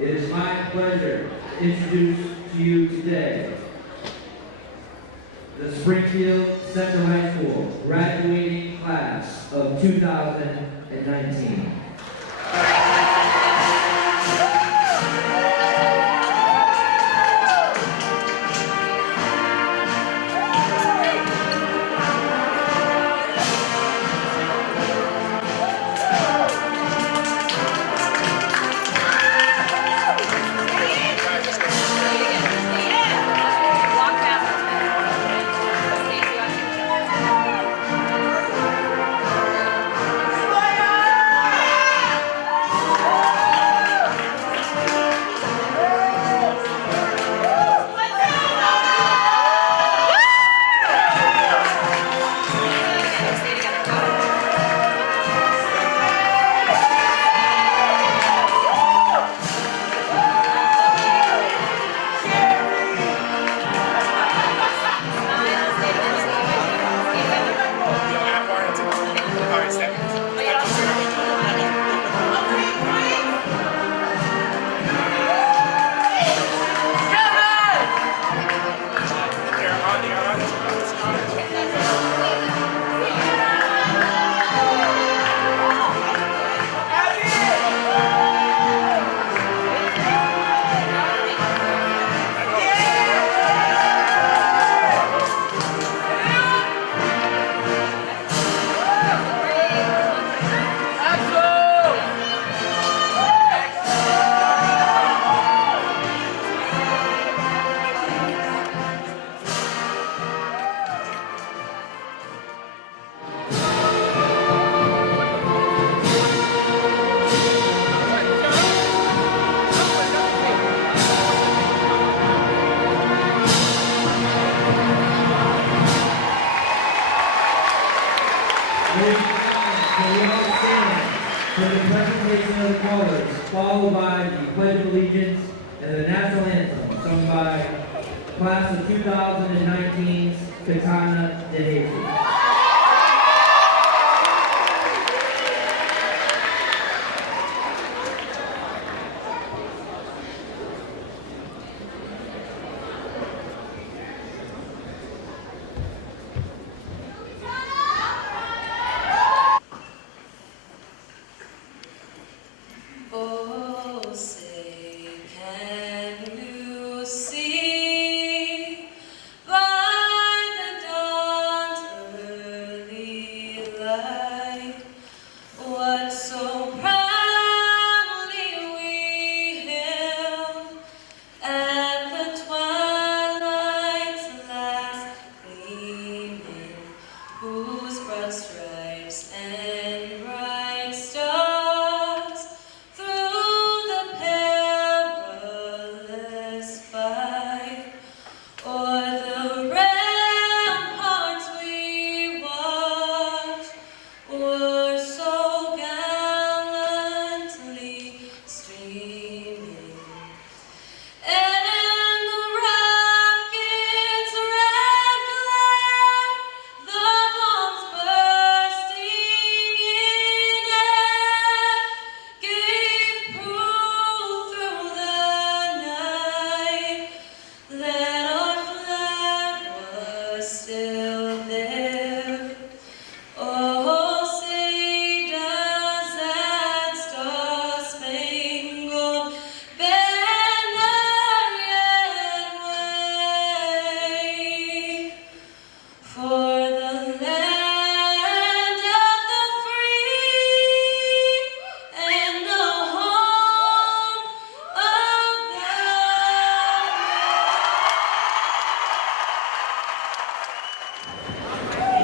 It is my pleasure to introduce to you today the Springfield Central High School graduating class of 2019. For the presentation of the colors, followed by the Pledge of Allegiance and the National Anthem, sung by Class of 2019's Katana DeHazy.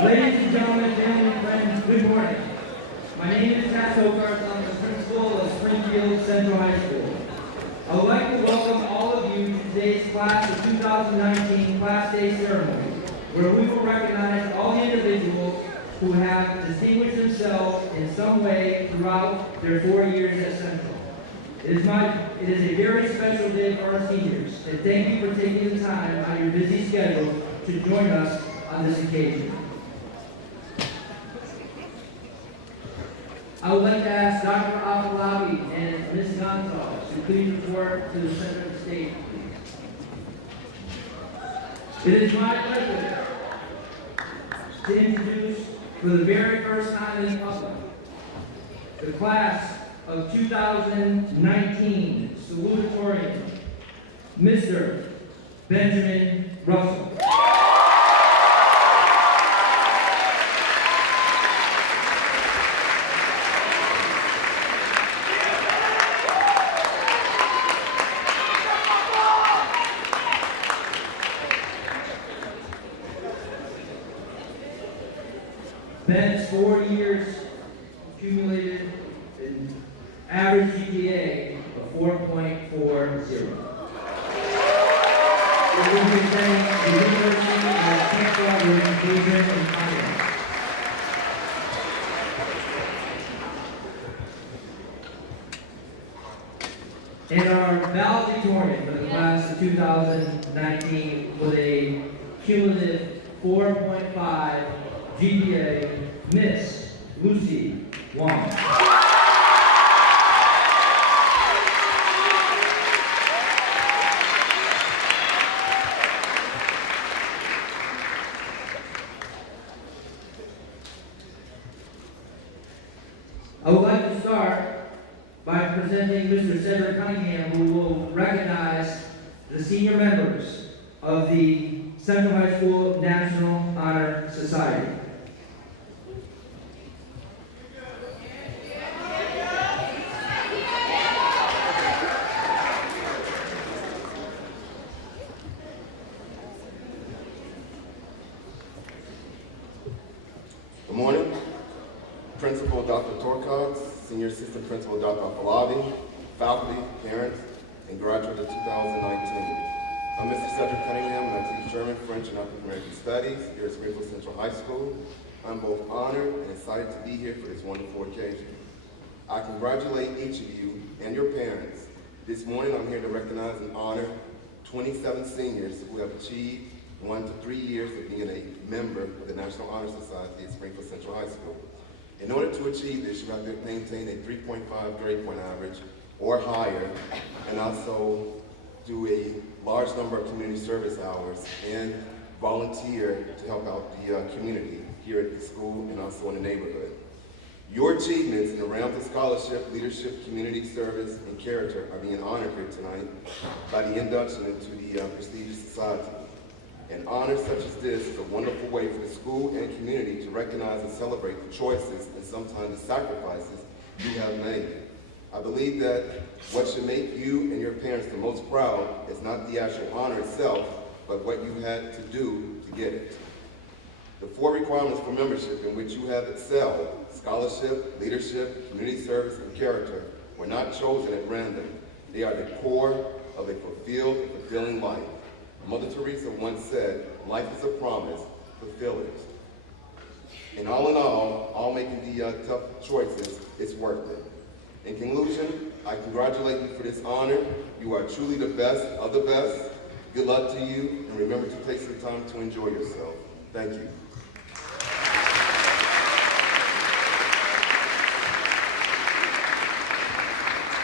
Ladies and gentlemen, family and friends, good morning. My name is Santino. I'm the principal of Springfield Central High School. I would like to welcome all of you to today's class of 2019 Class Day ceremony, where we will recognize all the individuals who have distinguished themselves in some way throughout their 4 years at Central. It is a very special day for our seniors, and thank you for taking the time out of your busy schedule to join us on this occasion. I would like to ask Dr. Afalabi and Ms. Gonzalez to please report to the center of the stage, please. It is my pleasure to introduce, for the very first time in public, the class of 2019 salutatorian, Mr. Benjamin Russell. Ben's 4 years accumulated an average GPA of 4.40. Representing the University of Tampa with engagement and finance. And our valedictorian for the class of 2019 with a cumulative 4.5 GPA, Miss Lucy Wong. I would like to start by presenting Mr. Cedric Cunningham, who will recognize the senior members of the Central High School National Honor Society. Good morning. Principal Dr. Torcox, Senior Assistant Principal Dr. Afalabi, faculty, parents, and graduate of 2019. I'm Mr. Cedric Cunningham, and I teach German, French, and African American Studies here at Springfield Central High School. I'm both honored and excited to be here for this wonderful occasion. I congratulate each of you and your parents. This morning I'm here to recognize and honor 27 seniors who have achieved 1 to 3 years of being a member of the National Honor Society at Springfield Central High School. In order to achieve this, you have to maintain a 3.5 grade point average or higher, and also do a large number of community service hours and volunteer to help out the community here at the school and also in the neighborhood. Your achievements in the realms of scholarship, leadership, community service, and character are being honored here tonight by the induction into the prestigious society. An honor such as this is a wonderful way for the school and community to recognize and celebrate the choices and sometimes the sacrifices you have made. I believe that what should make you and your parents the most proud is not the actual honor itself, but what you had to do to get it. The 4 requirements for membership in which you have excelled, scholarship, leadership, community service, and character, were not chosen at random. They are the core of a fulfilled and fulfilling life. Mother Teresa once said, "Life is a promise, fulfill it." And all making the tough choices, it's worth it. In conclusion, I congratulate you for this honor. You are truly the best of the best. Good luck to you, and remember to take some time to enjoy yourself. Thank you.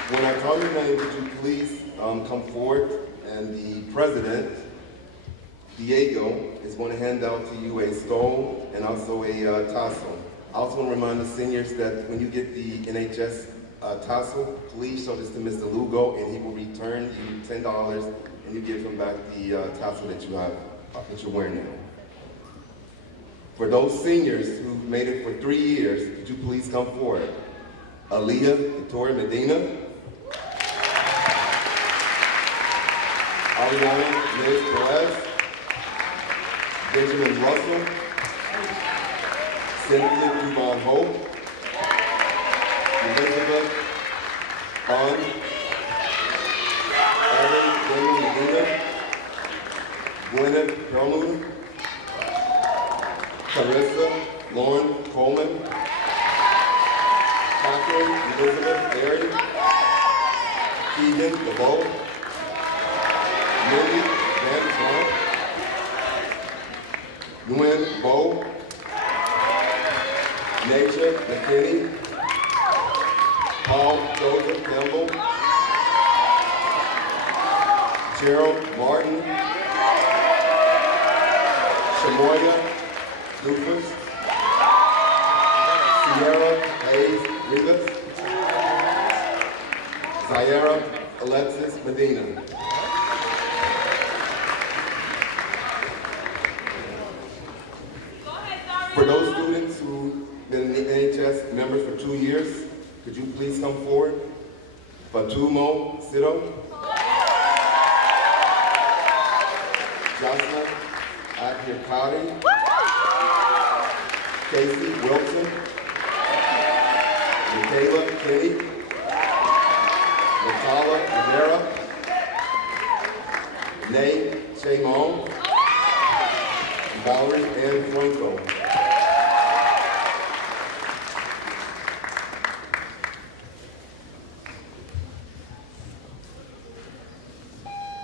When I call your name, would you please come forward, and the president, Diego, is going to hand out to you a stole and also a tassel. I also want to remind the seniors that when you get the NHS tassel, please show this to Mr. Lugo, and he will return you $10, and you give him back the tassel that you have, that you're wearing now. For those seniors who made it for 3 years, could you please come forward? Aaliyah Victoria Medina, Ariana Liz Perez, Benjamin Russell, Cynthia Yvonne Hope, Elizabeth Hahn, Evan Damon Medina, Gwyneth Perlmutter, Carissa Lauren Coleman, Catherine Elizabeth Berry, Keegan DeVoe, Millie Van Trump, Nguyen Bo, Nature McKinney, Paul Joseph Campbell, Gerald Martin, Shamoya Lucas, Sierra Hayes Rivas, Zaira Alexis Medina. For those students who've been in the NHS members for 2 years, could you please come forward? Fatumo Sido, Jocelyn Akhirkari, Casey Wilson, Michaela Kenny, Natala Rivera, Nay Chamon, Valerie Ann Franco.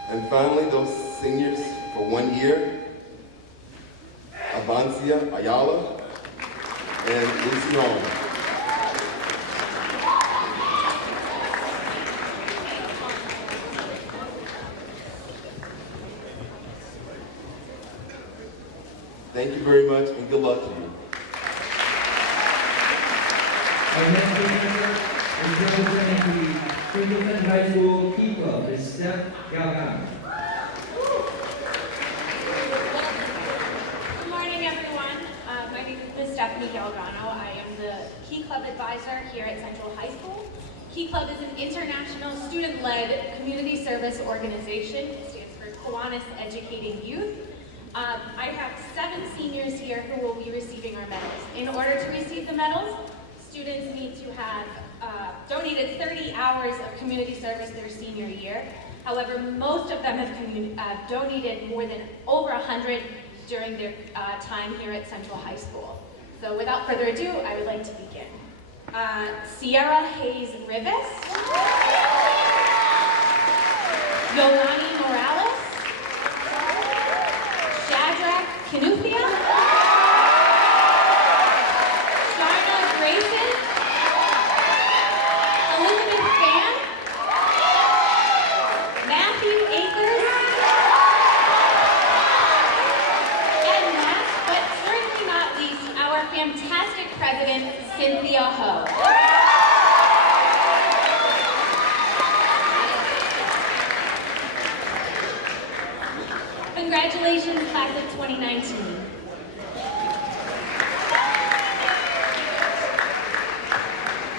And finally, those seniors for 1 year, Avancia Ayala and Lucy Long. Thank you very much and good luck to you. Our next presenter is representing the Singleton High School Key Club, is Steph Galgan. Good morning, everyone. My name is Ms. Stephanie Galgano. I am the Key Club advisor here at Central High School. Key Club is an international student-led community service organization. It stands for Kiwanis Educating Youth. I have 7 seniors here who will be receiving our medals. In order to receive the medals, students need to have donated 30 hours of community service their senior year. However, most of them have donated more than over 100 during their time here at Central High School. So without further ado, I would like to begin. Sierra Hayes Rivas, Yolani Morales, Shadrach Kinuthia, Sharna Grayson, Elizabeth Fan, Matthew Akers, and last but certainly not least, our fantastic president, Cynthia Ho. Congratulations, class of 2019.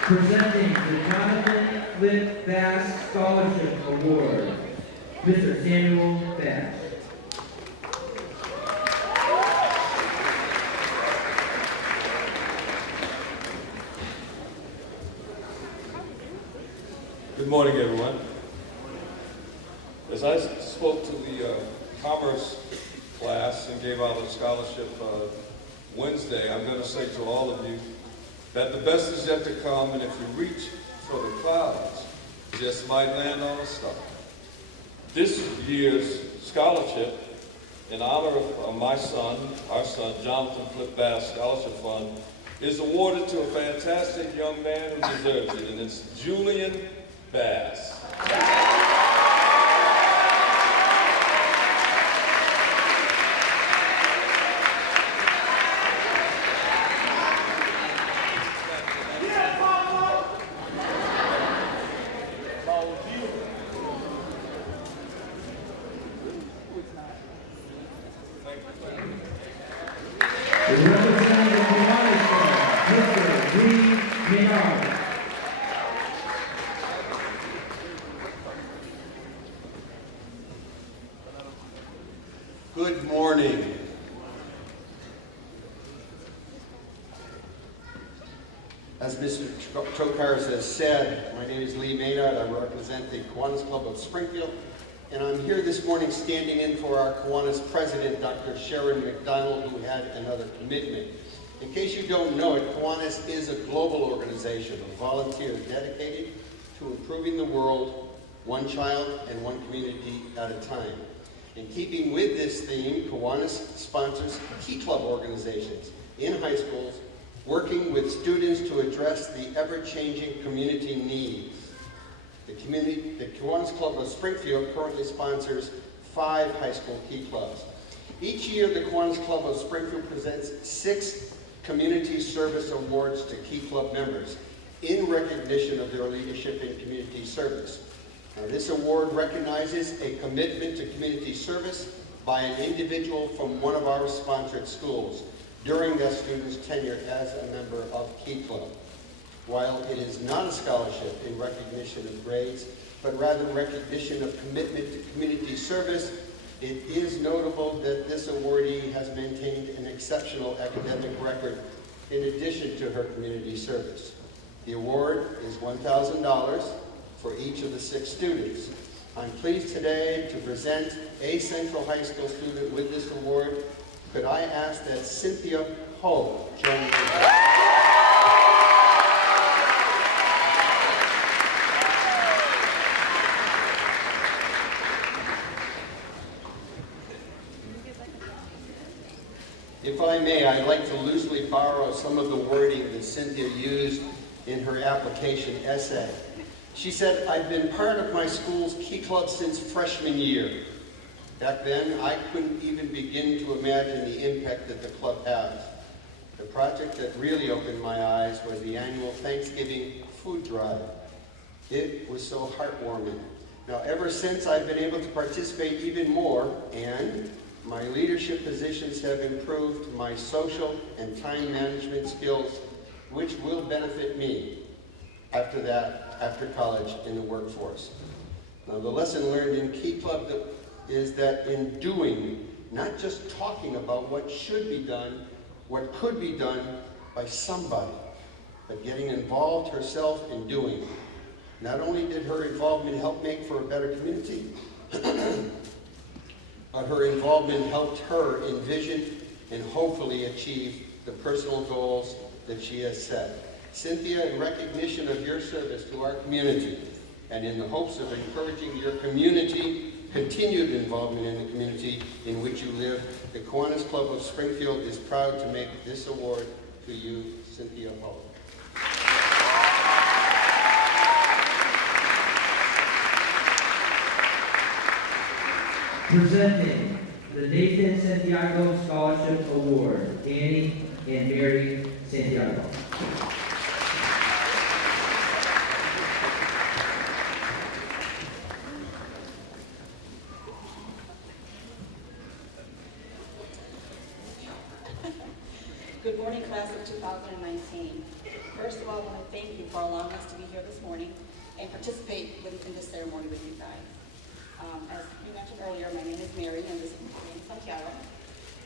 Presenting the Jonathan Flip Bass Scholarship Award, Mr. Samuel Bass. Good morning, everyone. As I spoke to the Commerce class and gave out a scholarship Wednesday, I'm going to say to all of you that the best is yet to come, and if you reach for the clouds, you just might land on a star. This year's scholarship, in honor of my son, our son, Jonathan Flip Bass Scholarship Fund, is awarded to a fantastic young man who deserves it, and it's Julian Bass. Representing the Kiwanis Club, Mr. Lee Menard. Good morning. As Mr. Trokars has said, my name is Lee Maynard. I represent the Kiwanis Club of Springfield, and I'm here this morning standing in for our Kiwanis president, Dr. Sharon McDonald, who had another commitment. In case you don't know it, Kiwanis is a global organization of volunteers dedicated to improving the world, one child and one community at a time. In keeping with this theme, Kiwanis sponsors Key Club organizations in high schools, working with students to address the ever-changing community needs. The Kiwanis Club of Springfield currently sponsors 5 high school Key Clubs. Each year, the Kiwanis Club of Springfield presents 6 community service awards to Key Club members in recognition of their leadership in community service. Now, this award recognizes a commitment to community service by an individual from one of our sponsored schools during that student's tenure as a member of Key Club. While it is not a scholarship in recognition of grades, but rather recognition of commitment to community service, it is notable that this awardee has maintained an exceptional academic record in addition to her community service. The award is $1,000 for each of the 6 students. I'm pleased today to present a Central High School student with this award. Could I ask that Cynthia Ho join me? If I may, I'd like to loosely borrow some of the wording that Cynthia used in her application essay. She said, "I've been part of my school's Key Club since freshman year. Back then, I couldn't even begin to imagine the impact that the club has. The project that really opened my eyes was the annual Thanksgiving food drive. It was so heartwarming. Now, ever since, I've been able to participate even more, and my leadership positions have improved my social and time management skills, which will benefit me after college in the workforce." Now, the lesson learned in Key Club is that in doing, not just talking about what should be done, what could be done by somebody, but getting involved herself in doing. Not only did her involvement help make for a better community, but her involvement helped her envision and hopefully achieve the personal goals that she has set. Cynthia, in recognition of your service to our community, and in the hopes of encouraging your community, continued involvement in the community in which you live, the Kiwanis Club of Springfield is proud to make this award to you, Cynthia Ho. Presenting the Nathan Santiago Scholarship Award, Danny and Mary Santiago. Good morning, class of 2019. First of all, I want to thank you for allowing us to be here this morning and participate in this ceremony with you guys. As you mentioned earlier, my name is Mary and this is Nathan Santiago.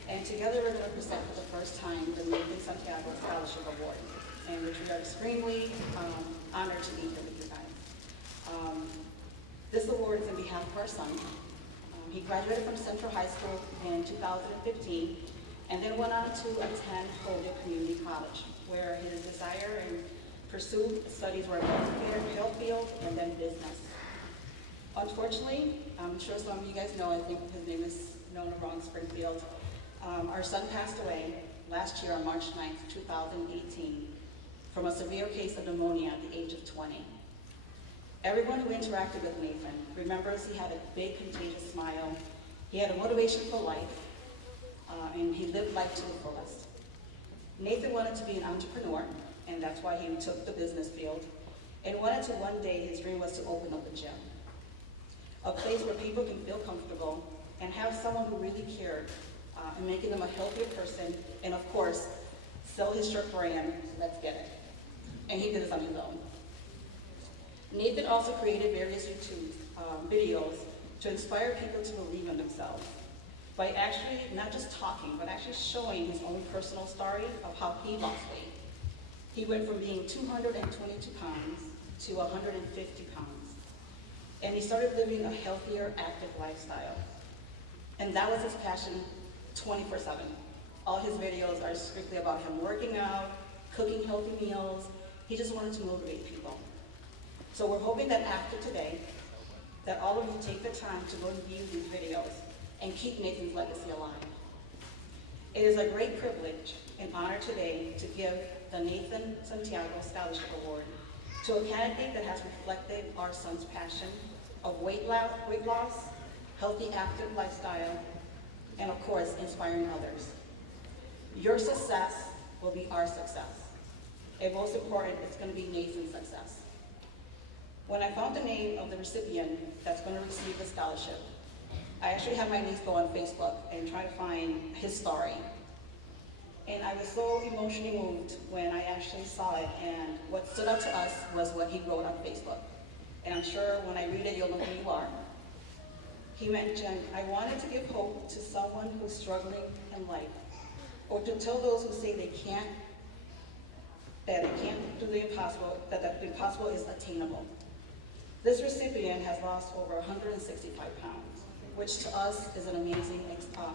And together we're going to present for the first time the Nathan Santiago Scholarship Award, in which we are extremely honored to be here with you guys. This award is in behalf of our son. He graduated from Central High School in 2015 and then went on to attend Holyoke Community College, where his desire and pursued studies were in health field and then business. Unfortunately, I'm sure some of you guys know, I think his name is known around Springfield. Our son passed away last year on March 9th, 2018, from a severe case of pneumonia at the age of 20. Everyone who interacted with Nathan remembers he had a big, contagious smile. He had a motivation for life, and he lived life to the fullest. Nathan wanted to be an entrepreneur, and that's why he took the business field, and wanted to one day, his dream was to open up a gym. A place where people can feel comfortable and have someone who really cared in making them a healthier person, and of course, sell his shirt brand, Let's Get It. And he did this on his own. Nathan also created various YouTube videos to inspire people to believe in themselves by actually not just talking, but actually showing his own personal story of how he lost weight. He went from being 222 pounds to 150 pounds. And he started living a healthier, active lifestyle. And that was his passion 24/7. All his videos are strictly about him working out, cooking healthy meals. He just wanted to motivate people. So we're hoping that after today, that all of you take the time to go and view these videos and keep Nathan's legacy alive. It is a great privilege and honor today to give the Nathan Santiago Scholarship Award to a candidate that has reflected our son's passion of weight loss, healthy active lifestyle, and of course, inspiring others. Your success will be our success. And most important, it's going to be Nathan's success. When I found the name of the recipient that's going to receive the scholarship, I actually had my niece go on Facebook and try to find his story. And I was so emotionally moved when I actually saw it, and what stood out to us was what he wrote on Facebook. And I'm sure when I read it, you'll know who you are. He mentioned, "I wanted to give hope to someone who's struggling in life, or to tell those who say they can't, that they can't do the impossible, that the impossible is attainable." This recipient has lost over 165 pounds, which to us is an amazing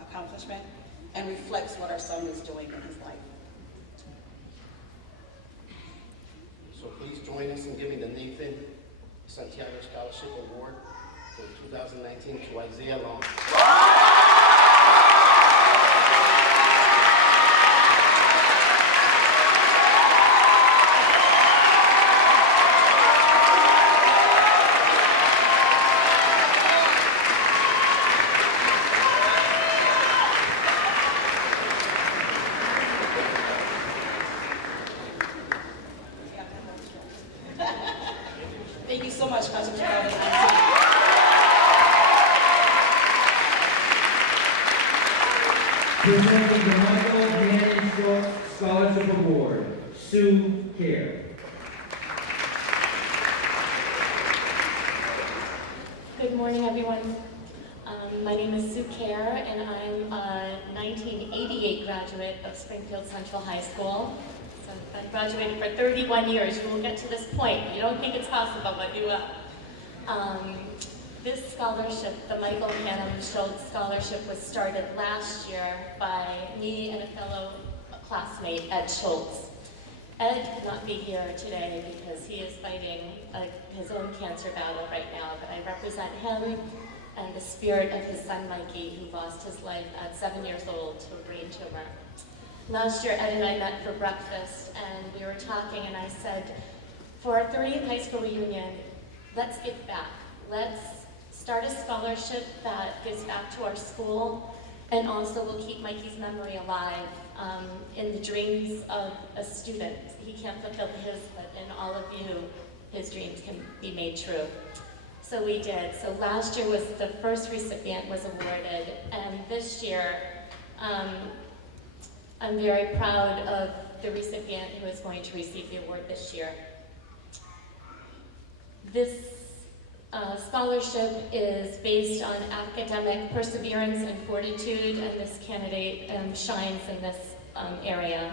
accomplishment and reflects what our son is doing in his life. So please join us in giving the Nathan Santiago Scholarship Award for 2019 to Isaiah Long. Thank you so much, Class of 2019. Presenting the Michael Gannon Scholarship Award, Sue Kerr. Good morning, everyone. My name is Sue Kerr, and I'm a 1988 graduate of Springfield Central High School. So I've graduated for 31 years. You will get to this point. You don't think it's possible, but you will. This scholarship, the Michael Hannum Schultz Scholarship, was started last year by me and a fellow classmate, Ed Schultz. Ed could not be here today because he is fighting his own cancer battle right now, but I represent him and the spirit of his son, Mikey, who lost his life at 7 years old to a brain tumor. Last year, Ed and I met for breakfast, and we were talking, and I said, for our 30th high school reunion, let's give back. Let's start a scholarship that gives back to our school, and also will keep Mikey's memory alive in the dreams of a student. He can't fulfill his, but in all of you, his dreams can be made true. So we did. So last year was the first recipient was awarded, and this year, I'm very proud of the recipient who is going to receive the award this year. This scholarship is based on academic perseverance and fortitude, and this candidate shines in this area.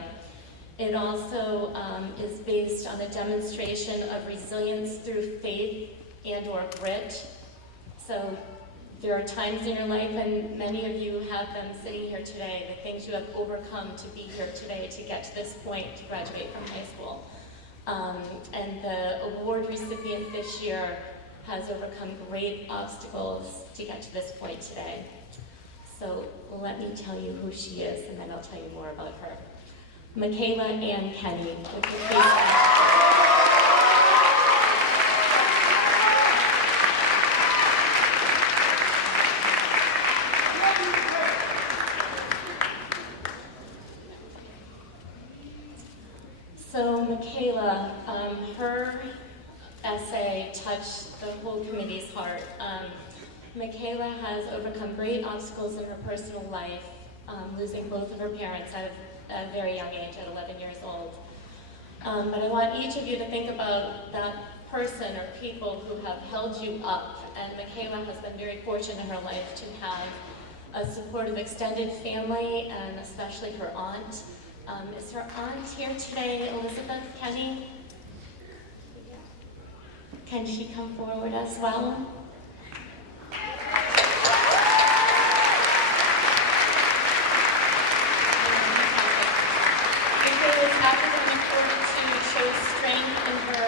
It also is based on a demonstration of resilience through faith and/or grit. So there are times in your life, and many of you have them sitting here today, the things you have overcome to be here today, to get to this point, to graduate from high school. And the award recipient this year has overcome great obstacles to get to this point today. So let me tell you who she is, and then I'll tell you more about her. Michaela Ann Kenny. Would you please stand? So Michaela, her essay touched the whole committee's heart. Michaela has overcome great obstacles in her personal life, losing both of her parents at a very young age, at 11 years old. But I want each of you to think about that person or people who have held you up. And Michaela has been very fortunate in her life to have a supportive extended family, and especially her aunt. Is her aunt here today, Elizabeth Kenny? Can she come forward as well? Michaela's academic fortitude shows strength in her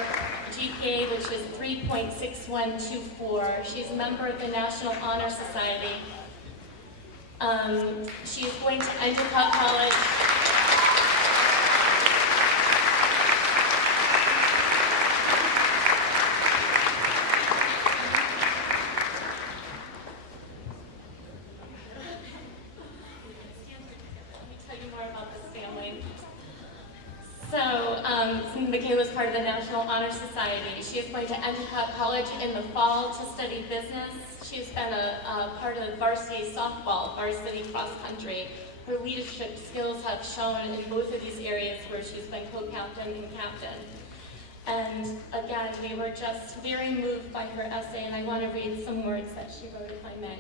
GPA, which is 3.6124. She's a member of the National Honor Society. She is going to Endicott College. Michaela's part of the National Honor Society. She is going to enter college in the fall to study business. She's been a part of varsity softball, varsity cross country. Her leadership skills have shown in both of these areas where she's been co-captain and captain. And again, we were just very moved by her essay, and I want to read some words that she wrote, if I may,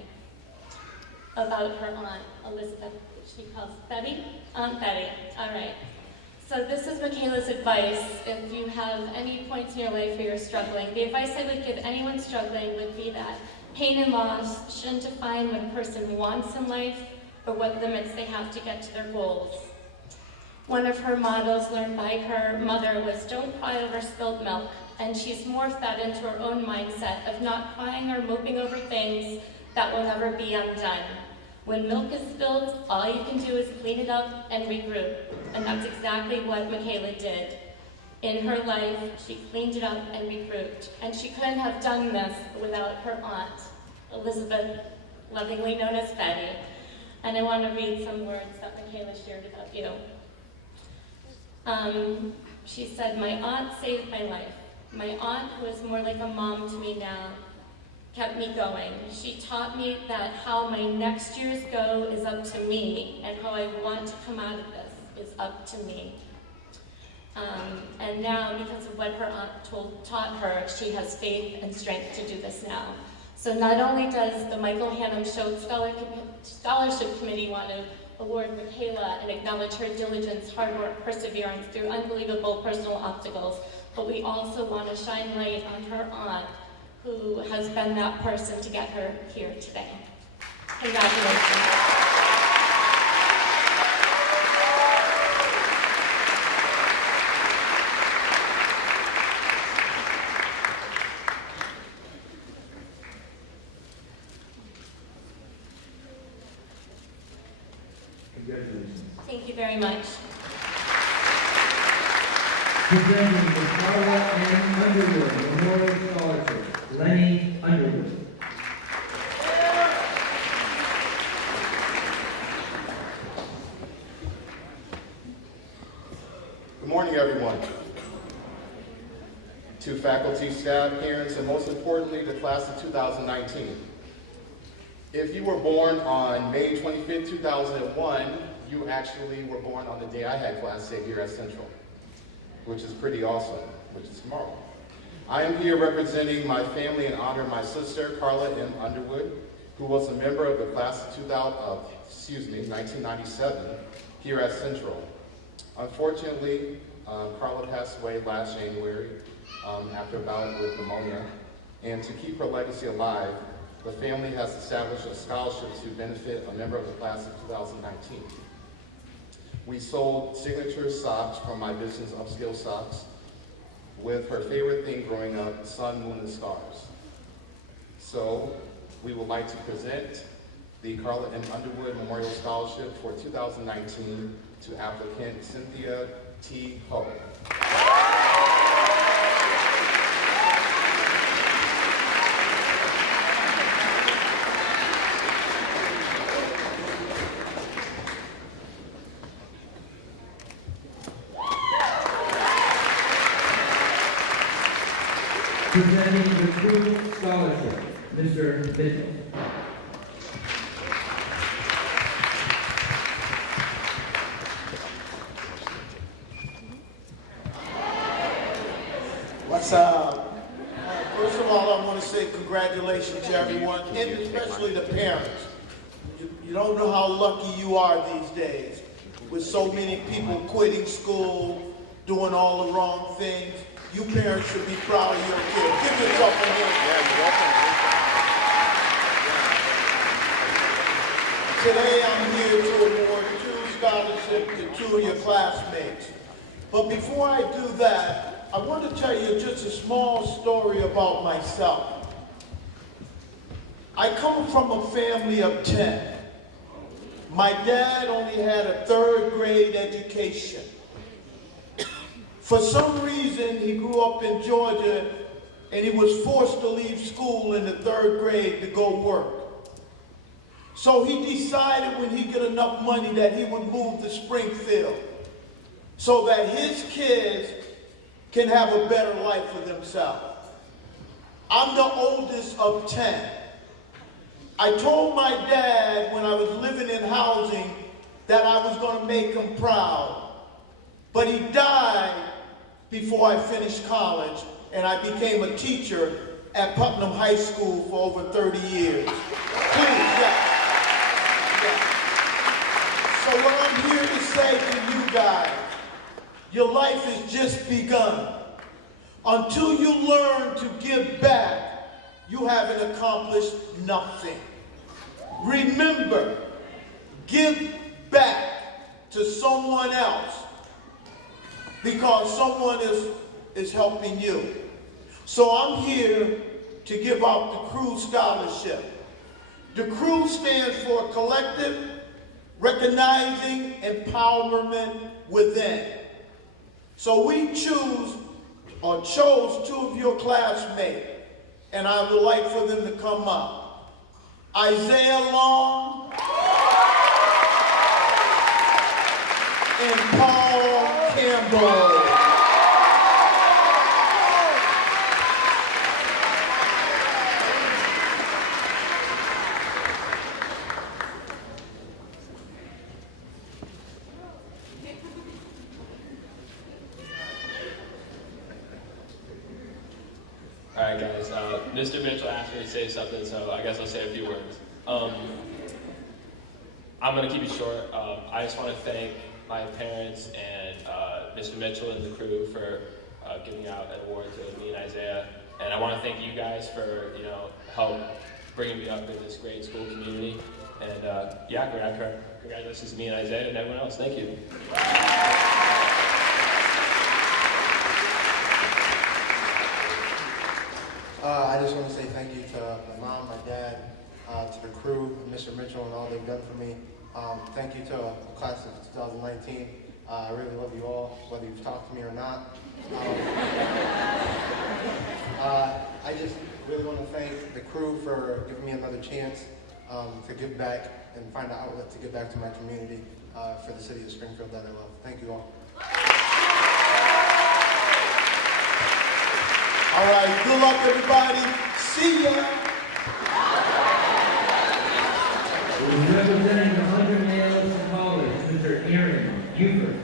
about her aunt, Elizabeth. She calls Betty, Aunt Betty. All right. So this is Michaela's advice. If you have any points in your life where you're struggling, the advice I would give anyone struggling would be that pain and loss shouldn't define what a person wants in life or what limits they have to get to their goals. One of her mottos learned by her mother was, don't cry over spilled milk, and she's morphed that into her own mindset of not crying or moping over things that will never be undone. When milk is spilled, all you can do is clean it up and regroup, and that's exactly what Michaela did. In her life, she cleaned it up and regrouped, and she couldn't have done this without her aunt, Elizabeth, lovingly known as Betty. And I want to read some words that Michaela shared about you. She said, my aunt saved my life. My aunt, who is more like a mom to me now, kept me going. She taught me that how my next years go is up to me, and how I want to come out of this is up to me. And now, because of what her aunt taught her, she has faith and strength to do this now. So not only does the Michael Hannum Schultz Scholarship Committee want to award Michaela and acknowledge her diligence, hard work, perseverance through unbelievable personal obstacles, but we also want to shine light on her aunt, who has been that person to get her here today. Congratulations. Congratulations. Thank you very much. Presenting the Carla M. Underwood Memorial Scholarship, Lenny Underwood. Good morning, everyone. To faculty, staff, parents, and most importantly, the class of 2019. If you were born on May 25th, 2001, you actually were born on the day I had Class A here at Central, which is pretty awesome, which is tomorrow. I am here representing my family in honor of my sister, Carla M. Underwood, who was a member of the class of 1997 here at Central. Unfortunately, Carla passed away last January after a bout with pneumonia, and to keep her legacy alive, the family has established a scholarship to benefit a member of the class of 2019. We sold signature socks from my business, Upscale Socks, with her favorite thing growing up, sun, moon, and stars. So we would like to present the Carla M. Underwood Memorial Scholarship for 2019 to applicant Cynthia T. Ho. Presenting the True Scholarship, Mr. Mitchell. What's up? First of all, I want to say congratulations to everyone, and especially the parents. You don't know how lucky you are these days, with so many people quitting school, doing all the wrong things. You parents should be proud of your kids. Give yourself a hand. Yeah, you're welcome. Today I'm here to award 2 scholarships to 2 of your classmates. But before I do that, I want to tell you just a small story about myself. I come from a family of 10. My dad only had a 3rd grade education. For some reason, he grew up in Georgia, and he was forced to leave school in the 3rd grade to go work. So he decided when he got enough money that he would move to Springfield so that his kids can have a better life for themselves. I'm the oldest of 10. I told my dad when I was living in housing that I was going to make him proud. But he died before I finished college, and I became a teacher at Putnam High School for over 30 years. Please, yeah. So what I'm here to say to you guys, your life has just begun. Until you learn to give back, you haven't accomplished nothing. Remember, give back to someone else because someone is helping you. So I'm here to give out the Crew Scholarship. The Crew stands for Collective Recognizing Empowerment Within. So we chose two of your classmates, and I would like for them to come up. Isaiah Long and Paul Campbell. All right, guys. Mr. Mitchell asked me to say something, so I guess I'll say a few words. I'm going to keep it short. I just want to thank my parents and Mr. Mitchell and the crew for giving out an award to me and Isaiah. And I want to thank you guys for, help bringing me up in this great school community. And congratulations to me and Isaiah and everyone else. Thank you. I just want to say thank you to my mom, my dad, to the crew, Mr. Mitchell, and all they've done for me. Thank you to the class of 2019. I really love you all, whether you've talked to me or not. I just really want to thank the crew for giving me another chance to give back and find an outlet to give back to my community for the city of Springfield that I love. Thank you all. All right, good luck, everybody. See ya. Representing the 100 males in college, Mr. Aaron Buford.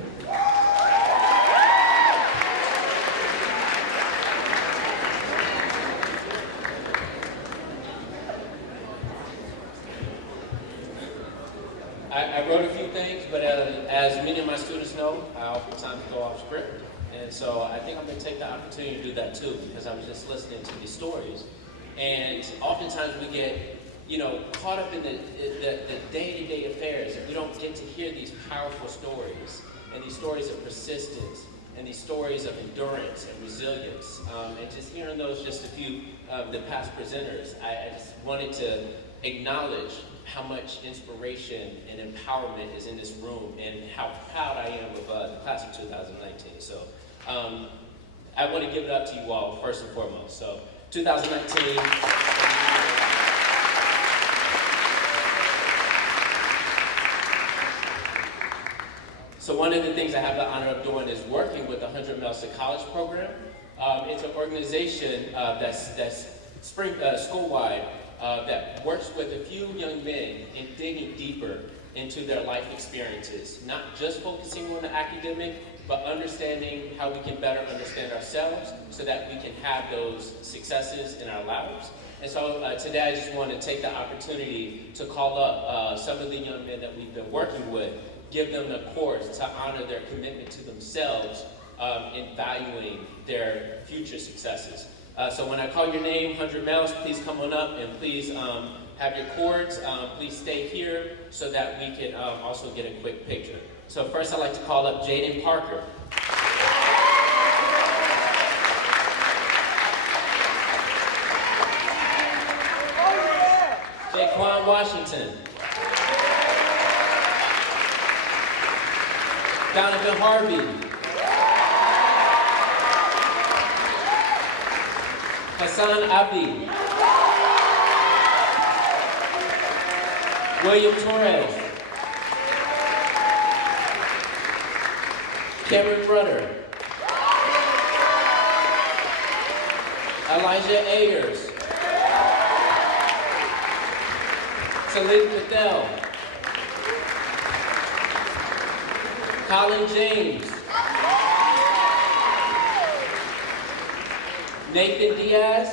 I wrote a few things, but as many of my students know, I oftentimes go off script. And so I think I'm going to take the opportunity to do that too, because I was just listening to these stories. And oftentimes we get, caught up in the day-to-day affairs, and we don't get to hear these powerful stories, and these stories of persistence, and these stories of endurance and resilience. And just hearing those, just a few of the past presenters, I just wanted to acknowledge how much inspiration and empowerment is in this room, and how proud I am of the class of 2019. So I want to give it up to you all first and foremost. So 2019. So one of the things I have the honor of doing is working with the 100 Miles to College program. It's an organization that's school-wide that works with a few young men in digging deeper into their life experiences, not just focusing on the academic, but understanding how we can better understand ourselves so that we can have those successes in our lives. And so today I just want to take the opportunity to call up some of the young men that we've been working with, give them a course to honor their commitment to themselves in valuing their future successes. So when I call your name, 100 Miles, please come on up and please have your cords. Please stay here so that we can also get a quick picture. So first I'd like to call up Jaden Parker. Jaquan Washington. Donovan Harvey. Hassan Abdi. William Torres. Cameron Rudder. Elijah Ayers. Salid Patel. Colin James. Nathan Diaz.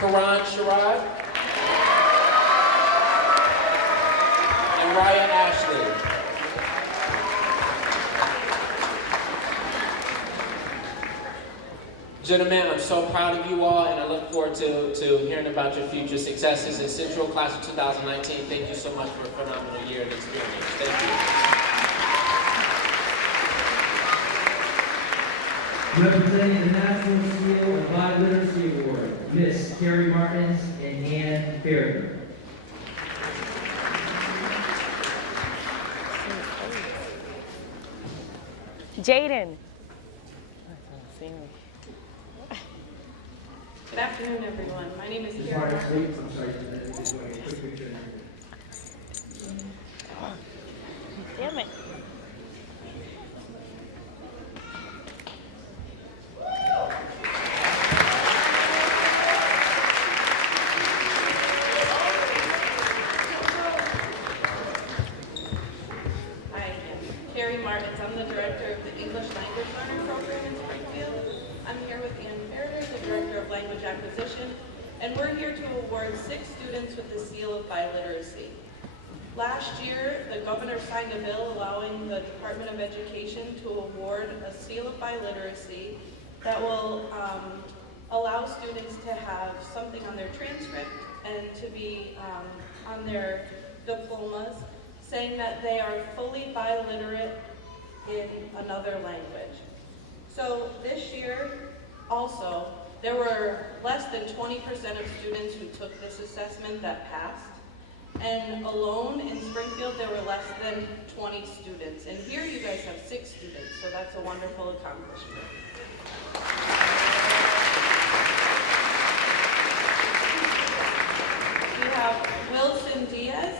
Karan Sharad. And Raya Ashley. Gentlemen, I'm so proud of you all, and I look forward to hearing about your future successes in Central Class of 2019. Thank you so much for a phenomenal year and experience. Thank you. Representing the National Seal and Biliteracy Award, Miss Carrie Martins and Ann Fairburn. Jaden. Good afternoon, everyone. My name is Carrie Martins, Martins. please. I'm sorry, just doing a quick picture. Damn it. Hi, Carrie Martins. I'm the director of the English Language Learner Program in Springfield. I'm here with Ann Fairder, the director of language acquisition, and we're here to award 6 students with the seal of biliteracy. Last year, the governor signed a bill allowing the Department of Education to award a seal of biliteracy that will allow students to have something on their transcript and to be on their diplomas saying that they are fully biliterate in another language. So this year, also, there were less than 20% of students who took this assessment that passed. And alone in Springfield, there were less than 20 students. And here you guys have 6 students, so that's a wonderful accomplishment. We have Wilson Diaz.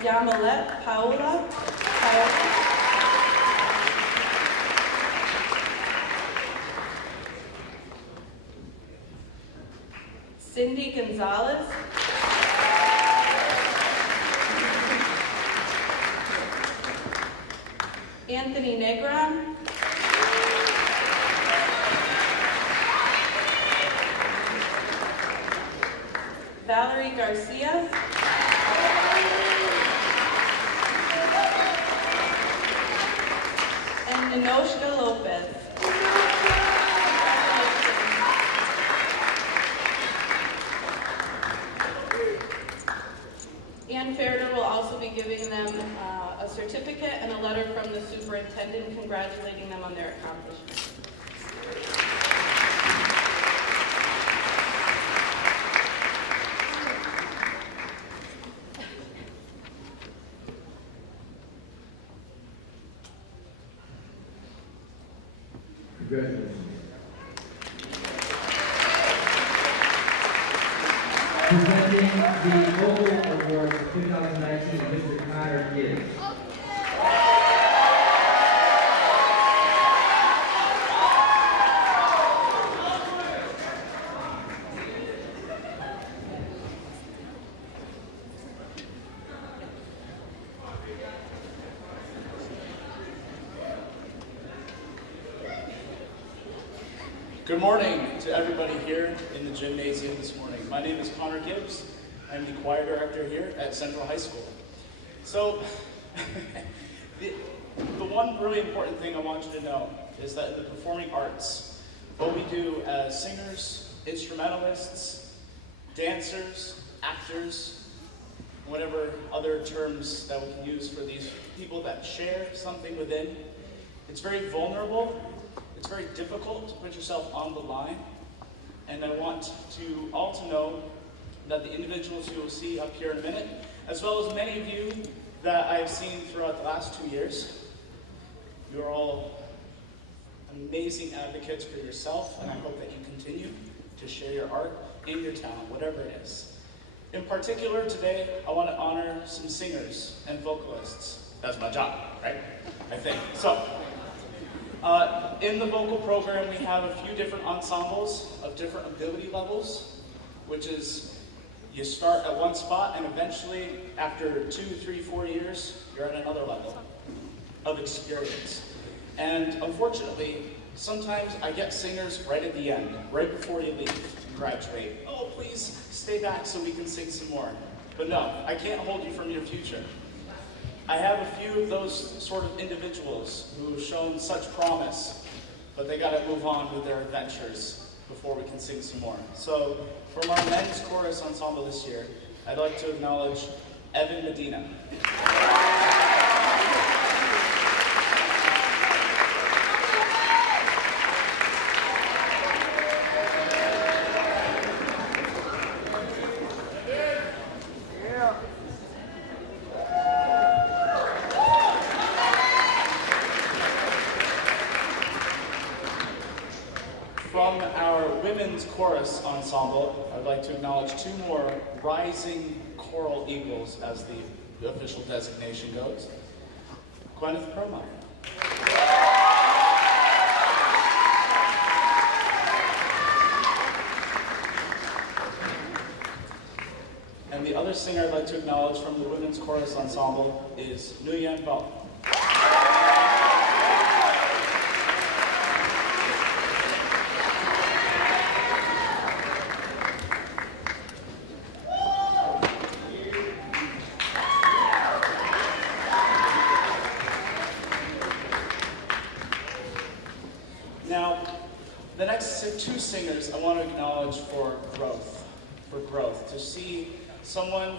Yamilet Paola. Cindy Gonzalez. Anthony Negron. Valerie Garcia. And Ninoshka Lopez. Ann Fairder will also be giving them a certificate and a letter from the superintendent congratulating them on their accomplishments. Congratulations. Presenting the Vocal Award for 2019, Mr. Connor Gibbs. Good morning to everybody here in the gymnasium this morning. My name is Connor Gibbs. I'm the choir director here at Central High School. So, the one really important thing I want you to know is that in the performing arts, what we do as singers, instrumentalists, dancers, actors, whatever other terms that we can use for these people that share something within, it's very vulnerable. It's very difficult to put yourself on the line, and I want you all to know that the individuals you will see up here in a minute, as well as many of you that I've seen throughout the last 2 years, you're all amazing advocates for yourself, and I hope that you continue to share your art and your talent, whatever it is. In particular, today, I want to honor some singers and vocalists. That's my job, right? I think. So, in the vocal program, we have a few different ensembles of different ability levels, which is you start at one spot and eventually, after 2, 3, 4 years, you're at another level of experience. And unfortunately, sometimes I get singers right at the end, right before you leave and graduate. Oh, please stay back so we can sing some more. But no, I can't hold you from your future. I have a few of those sort of individuals who have shown such promise, but they gotta move on with their adventures before we can sing some more. So, from our men's chorus ensemble this year, I'd like to acknowledge Evan Medina. From our women's chorus ensemble, I'd like to acknowledge 2 more rising choral eagles, as the official designation goes. Gwyneth Perlmeyer. And the other singer I'd like to acknowledge from the women's chorus ensemble is Nguyen Bao. Now, the next 2 singers I want to acknowledge for growth, to see someone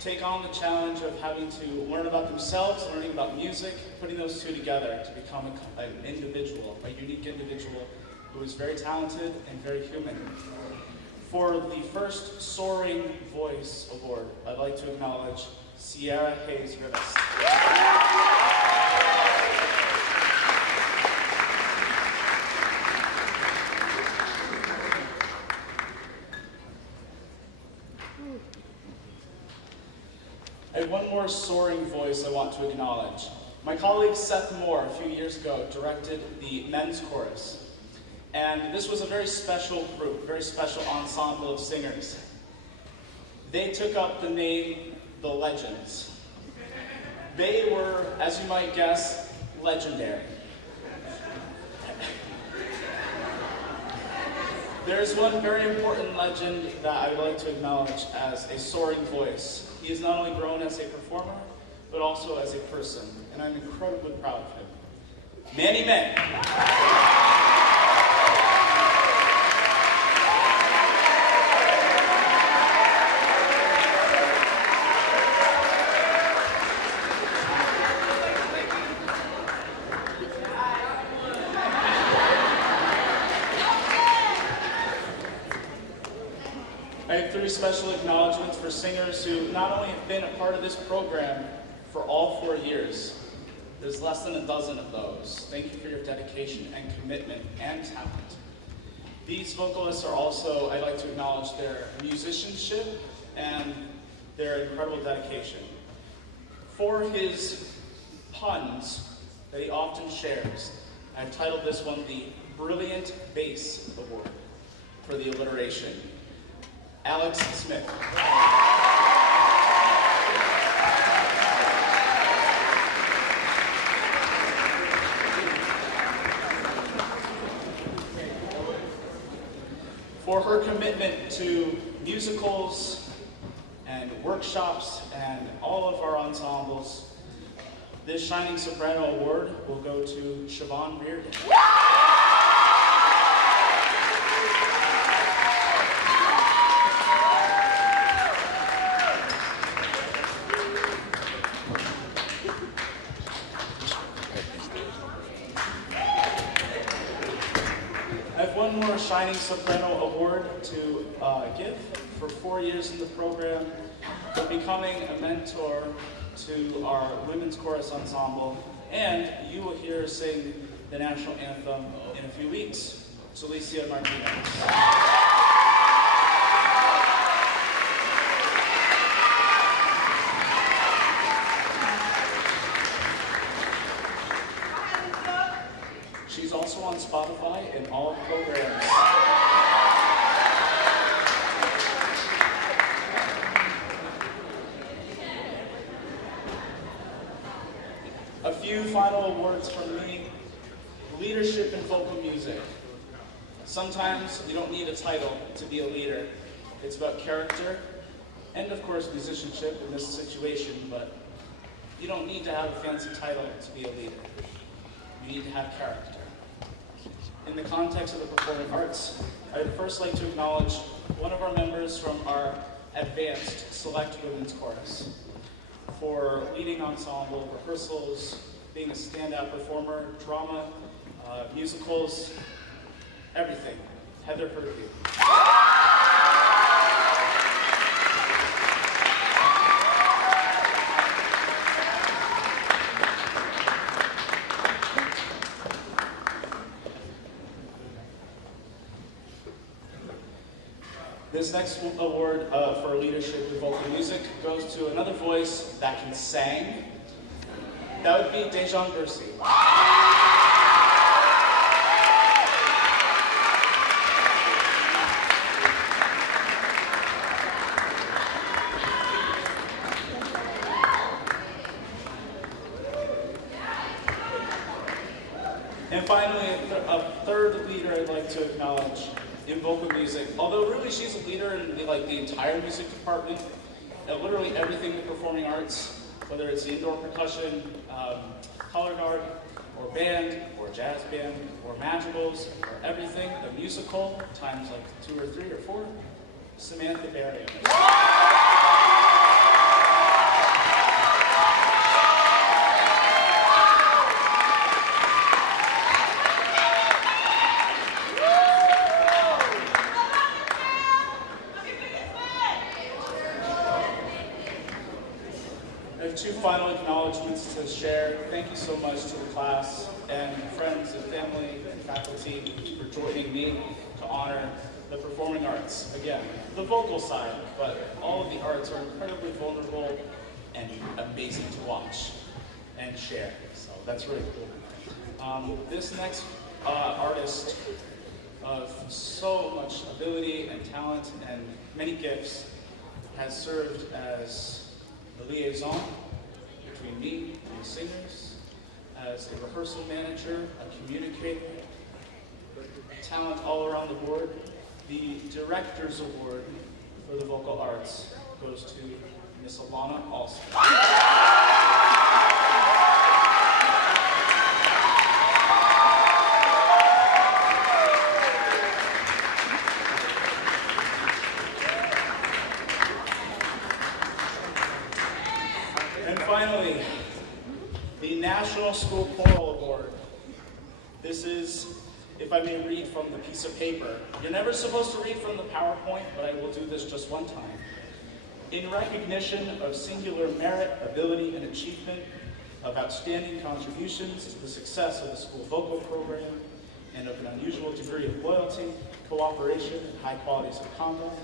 take on the challenge of having to learn about themselves, learning about music, putting those 2 together to become an individual, a unique individual who is very talented and very human. For the first Soaring Voice Award, I'd like to acknowledge Sierra Hayes Rivas. I have one more soaring voice I want to acknowledge. My colleague Seth Moore, a few years ago, directed the men's chorus. And this was a very special group, very special ensemble of singers. They took up the name The Legends. They were, as you might guess, legendary. There's one very important legend that I would like to acknowledge as a soaring voice. He has not only grown as a performer, but also as a person, and I'm incredibly proud of him. Manny Men. I have 3 special acknowledgments for singers who not only have been a part of this program for all 4 years. There's less than a dozen of those. Thank you for your dedication and commitment and talent. These vocalists are also, I'd like to acknowledge their musicianship and their incredible dedication. For his puns that he often shares, I've titled this one the Brilliant Bass Award for the alliteration. Alex Smith. For her commitment to musicals and workshops and all of our ensembles, this Shining Soprano Award will go to Siobhan Reardon. One more Shining Soprano Award to give for 4 years in the program, for becoming a mentor to our women's chorus ensemble, and you will hear her sing the national anthem in a few weeks, Celicia Martinez. on Spotify and all programs. A few final words from me. Leadership in vocal music. Sometimes you don't need a title to be a leader. It's about character and, of course, musicianship in this situation, but you don't need to have a fancy title to be a leader. You need to have character. In the context of the performing arts, I would first like to acknowledge one of our members from our advanced select women's chorus for leading ensemble rehearsals, being a standout performer, drama, musicals, everything. Heather Purvey. This next award for leadership in vocal music goes to another voice that can sing. That would be Dejan Bercy. And finally, a third leader I'd like to acknowledge in vocal music. Although really she's a leader in the entire music department, at literally everything in the performing arts, whether it's indoor percussion, color guard, or band, or jazz band, or madrigals, or everything, the musical, times like 2 or 3 or 4, Samantha Berry. Two final acknowledgements to share. Thank you so much to the class and friends and family and faculty for joining me to honor the performing arts. Again, the vocal side, but all of the arts are incredibly vulnerable and amazing to watch and share. So that's really cool. This next artist of so much ability and talent and many gifts has served as the liaison between me and the singers, as a rehearsal manager, a communicator, talent all around the board. The Director's Award for the Vocal Arts goes to Miss Alana Alston. Finally, the National School Choral Award. This is, if I may read from the piece of paper. You're never supposed to read from the PowerPoint, but I will do this just one time. In recognition of singular merit, ability, and achievement, of outstanding contributions to the success of the school vocal program, and of an unusual degree of loyalty, cooperation, and high qualities of conduct,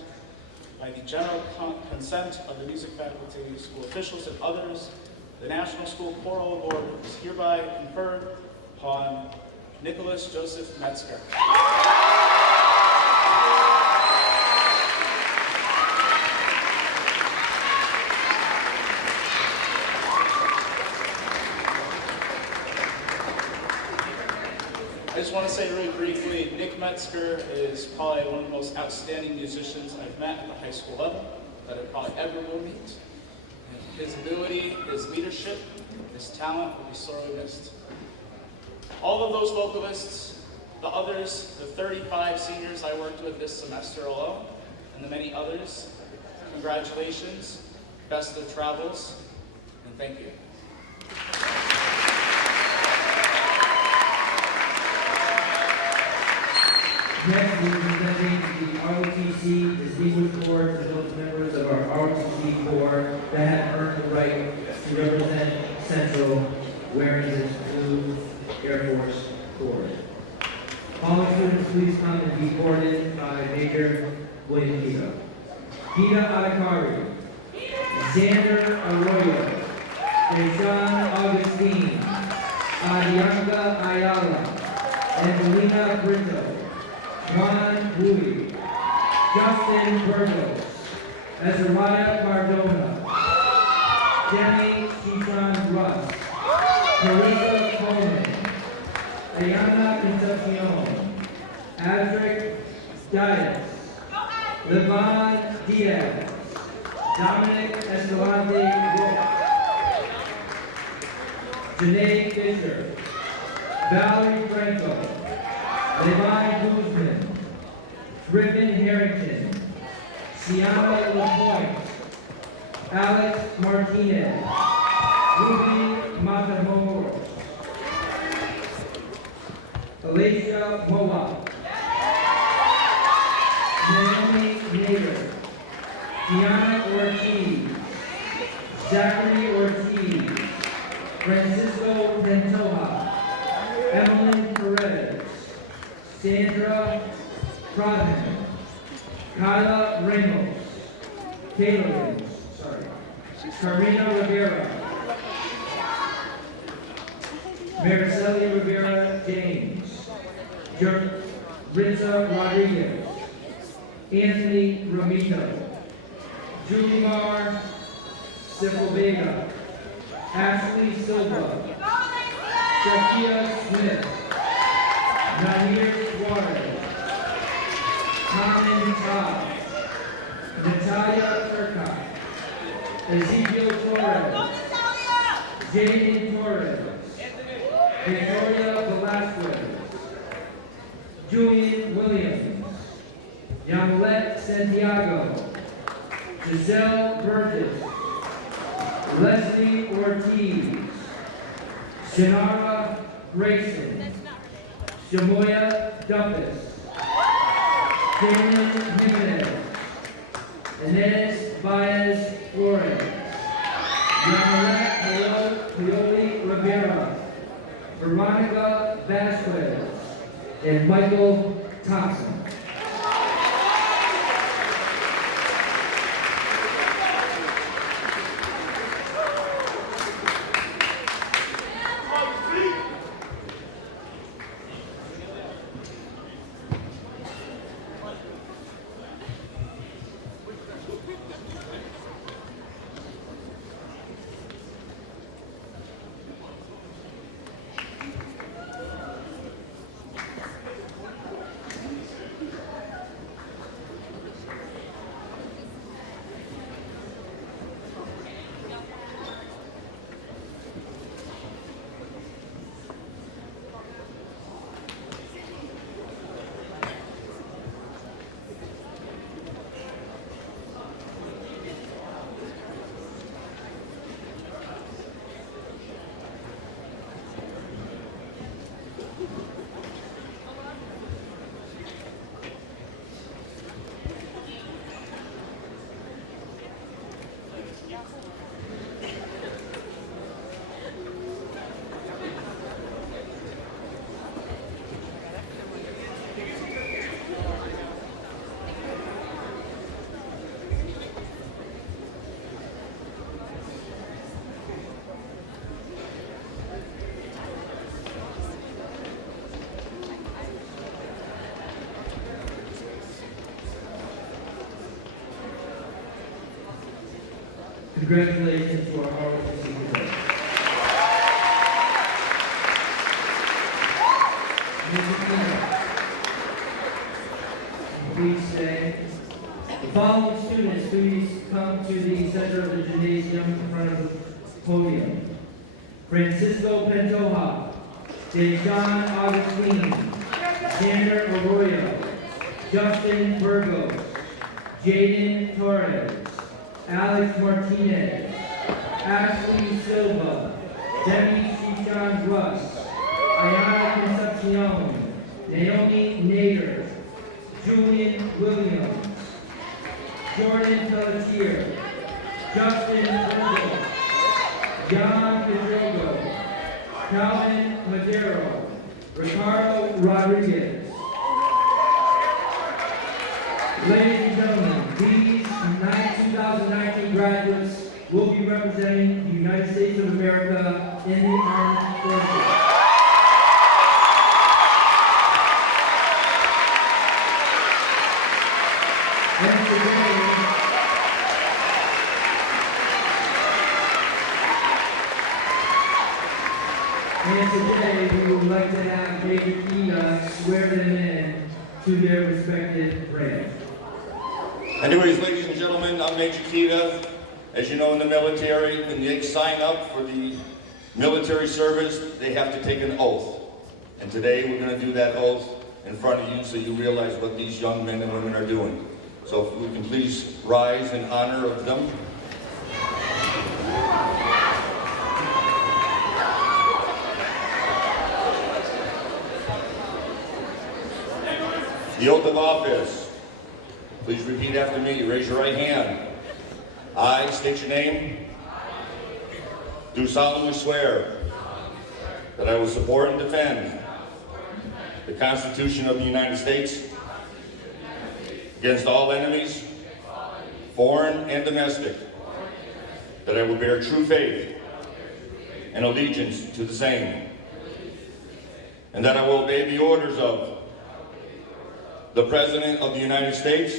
by the general consent of the music faculty, school officials, and others, the National School Choral Award is hereby conferred upon Nicholas Joseph Metzger. I just want to say really briefly, Nick Metzger is probably one of the most outstanding musicians I've met at the high school level, that I probably ever will meet. And his ability, his leadership, his talent will be sorely missed. All of those vocalists, the others, the 35 seniors I worked with this semester alone, and the many others, congratulations, best of travels, and thank you. Next, we are presenting the ROTC Distinguished Award to those members of our ROTC Corps that have earned the right to represent Central wearing this blue Air Force Corps. Following students, please come and be boarded by Major William Hito. Gita Adakari, Xander Arroyo, Dejan Augustine, Adianka Ayala, Angelina Brito, Juan Hui, Justin Burgos, Azariah Cardona, Demi Keyshawn Russ, Carissa Coleman, Ayana Concepcion, Adric Dias, Levon Diaz, Dominic Escalante Wolf, Janae Fisher, Valerie Franco, Levi Guzman, Griffin Harrington, Sienna LaPointe, Alex Martinez, Ruby Matamoros, Alicia Moa, Naomi Nader, Tiana Ortiz, Zachary Ortiz, Francisco Pantoja, Evelyn Perez, Sandra Pradhan, Kyla Ramos, Karina Rivera, Mariceli Rivera James, Ritza Rodriguez, Anthony Ramito, Julimar Sepulveda, Ashley Silva, Sophia Smith, Nahir Suarez, Carmen Todd, Natalia Turcotte, Ezekiel Torres, Jaden Torres, Victoria Velasquez, Julian Williams, Yamilet Santiago, Giselle Burgess, Leslie Ortiz, Shanara Grayson, Shamoya Duffus, Daniel Jimenez, Inez Baez Flores, Yamaret Pioli Rivera, Veronica Vasquez, and Michael Thompson. Congratulations to our ROTC today. Please stay. The following students, please come to the center of the gymnasium in front of the podium. Francisco Pantoja, Dejan Agustin, Xander Arroyo, Justin Burgos, Jaden Torres, Alex Martinez, Ashley Silva, Demi Keyshawn Russ, Ayana Concepcion, Naomi Nader, Julian Williams, Jordan Pelletier, Justin Burgos, John Pedrogo, Calvin Madero, Ricardo Rodriguez. Ladies and gentlemen, these 2019 graduates will be representing the United States of America in the armed forces. And today, we would like to have Major Kita swear them in to their respective ranks. Anyways, ladies and gentlemen, I'm Major Kita. As you know, in the military, when they sign up for the military service, they have to take an oath. And today, we're going to do that oath in front of you so you realize what these young men and women are doing. So if we can please rise in honor of them. The oath of office. Please repeat after me. Raise your right hand. I state your name. Do solemnly swear that I will support and defend the Constitution of the United States against all enemies, foreign and domestic, that I will bear true faith and allegiance to the same, and that I will obey the orders of the President of the United States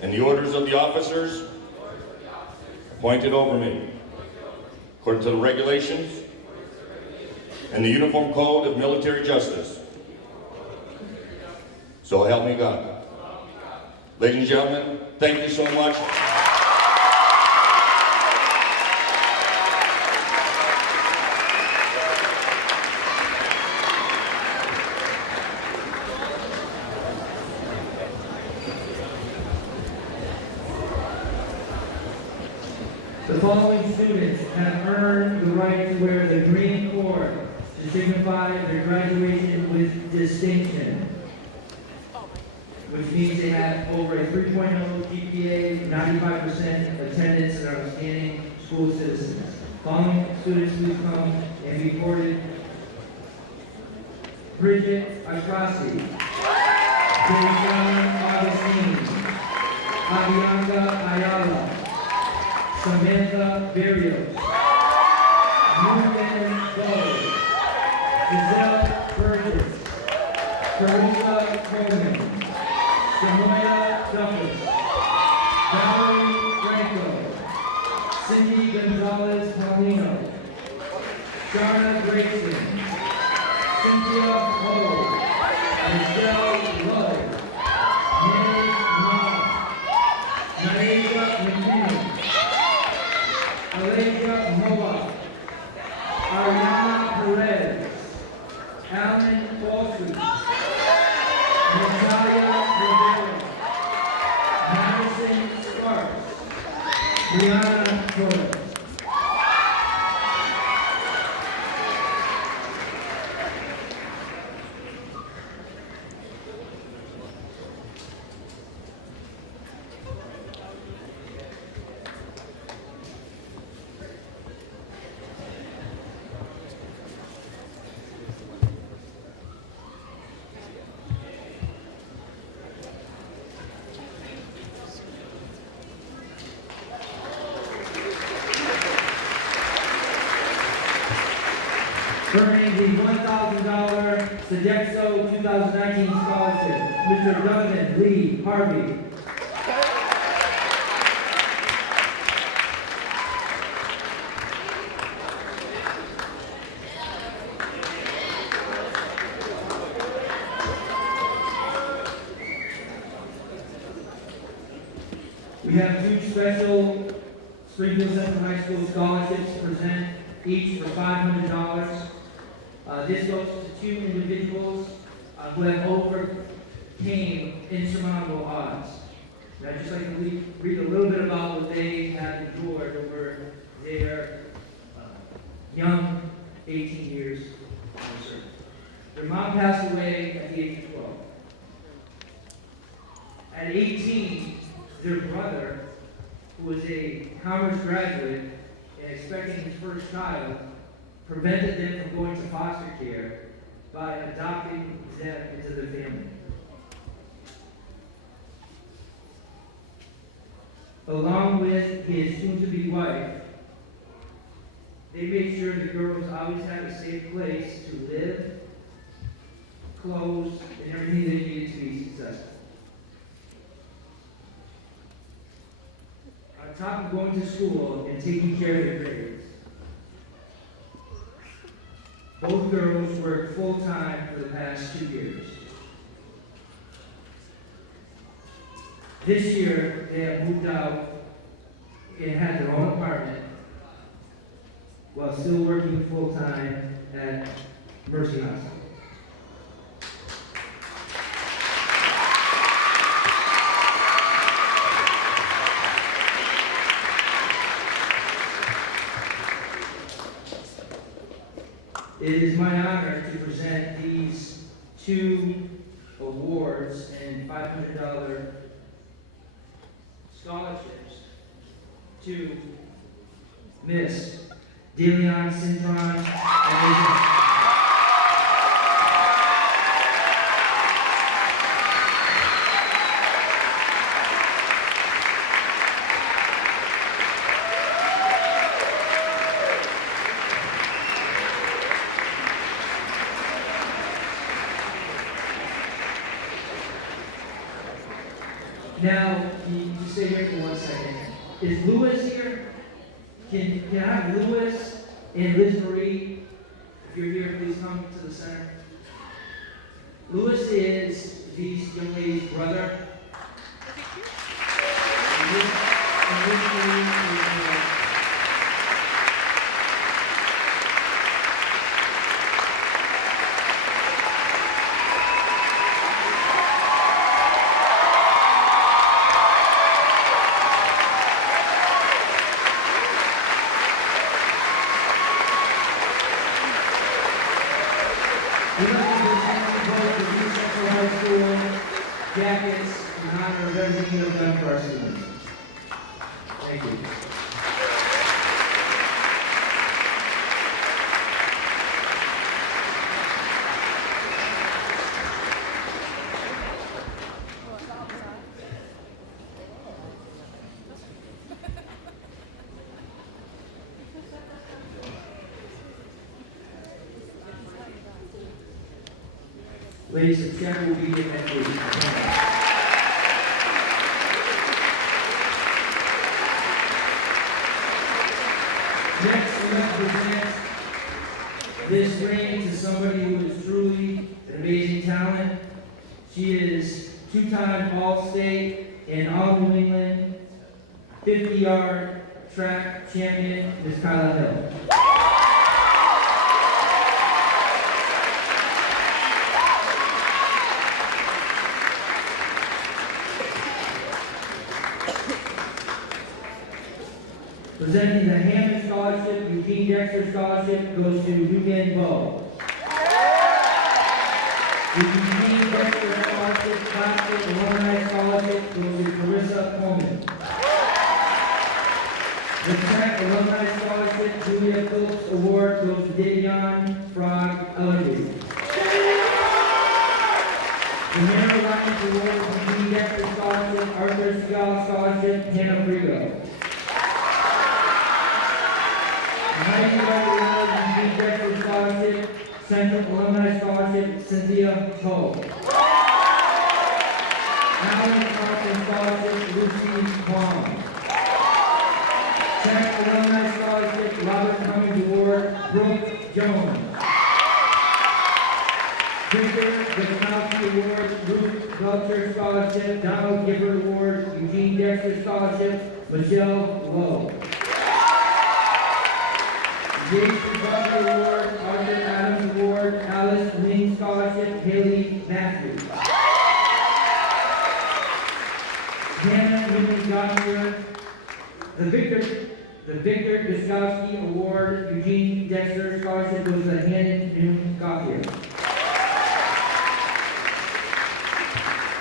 and the orders of the officers appointed over me, according to the regulations and the Uniform Code of Military Justice. So help me God. Ladies and gentlemen, thank you so much. The following students have earned the right to wear the green cord to signify their graduation with distinction, which means they have over a 3.0 GPA, 95% attendance, and are outstanding school citizens. Following students who come and be courted: Bridget Atrasi, Dejan Augustine, Avianca Ayala, Samantha Berrios, Ruben Bowe, Giselle Burgess, Carissa Coleman, Samoya Douglas, Valerie Franco, Cindy Gonzalez Paulino, Sharna Grayson, Cynthia Ho, Michelle Lowe, Mary Ma, Naisha McKinney, Alesia Moa, Ariana Perez, Alan Foster, Natalia Rivera, Madison Sparks, Brianna Torres. Earning the $1,000 Sodexo 2019 scholarship, Mr. Donovan Lee Harvey. We have two special Springfield Central High School scholarships to present, each for $500. This goes to two individuals who have overcame insurmountable odds. And I'd just like to read a little bit about what they have endured over their young 18 years of service. Their mom passed away at the age of 12. At 18, their brother, who was a commerce graduate and expecting his first child, prevented them from going to foster care by adopting them into the family. Along with his soon-to-be wife, they made sure the girls always had a safe place to live, clothes, and everything they needed to be successful. On top of going to school and taking care of their grades, Both girls work full-time for the past 2 years. This year, they have moved out and had their own apartment while still working full-time at Mercy Hospital. It is my honor to present these 2 awards and $500 scholarships to Miss Delion Cintron and Now, you stay here for 1 second. Is Lewis here? Can I have Lewis and Liz Marie, if you're here, please come to the center. Lewis is these young ladies' brother. And Liz Marie is jackets in honor of everything you've done for our students. Thank you. Ladies and gentlemen, will be here next week. Next, we want to present this ring to somebody who is truly an amazing talent. She is 2-time All-State and All-New England 50-yard track champion, Ms. Kyla Hill. Presenting the Hammond Scholarship, Eugene Dexter Scholarship goes to Yugen Bo. The Eugene Dexter Scholarship, Classic Alumni Scholarship goes to Carissa Coleman. The Track Alumni Scholarship, Julia Phillips Award goes to Davion Frog Ellery. The Hannah Lyons Award, Eugene Dexter Scholarship, Arthur Segal Scholarship, Hannah Frigo. Heidi Award, Eugene Dexter Scholarship, Central Alumni Scholarship, Cynthia Ho. Alan Carlson Scholarship, Lucy Kwong. Central Alumni Scholarship, Robert Cummings Award, Brooke Jones. Victor Gosnowski Award, Ruth Belcher Scholarship, Donald Gibbard Award, Eugene Dexter Scholarship, Michelle Lowe. Yates Butler Award, Arthur Adams Award, Alice Ling Scholarship, Haley Matthews. Hannah Newman Gosser, the Victor Gosnowski Award, Eugene Dexter Scholarship goes to Hannah Newman Gosser.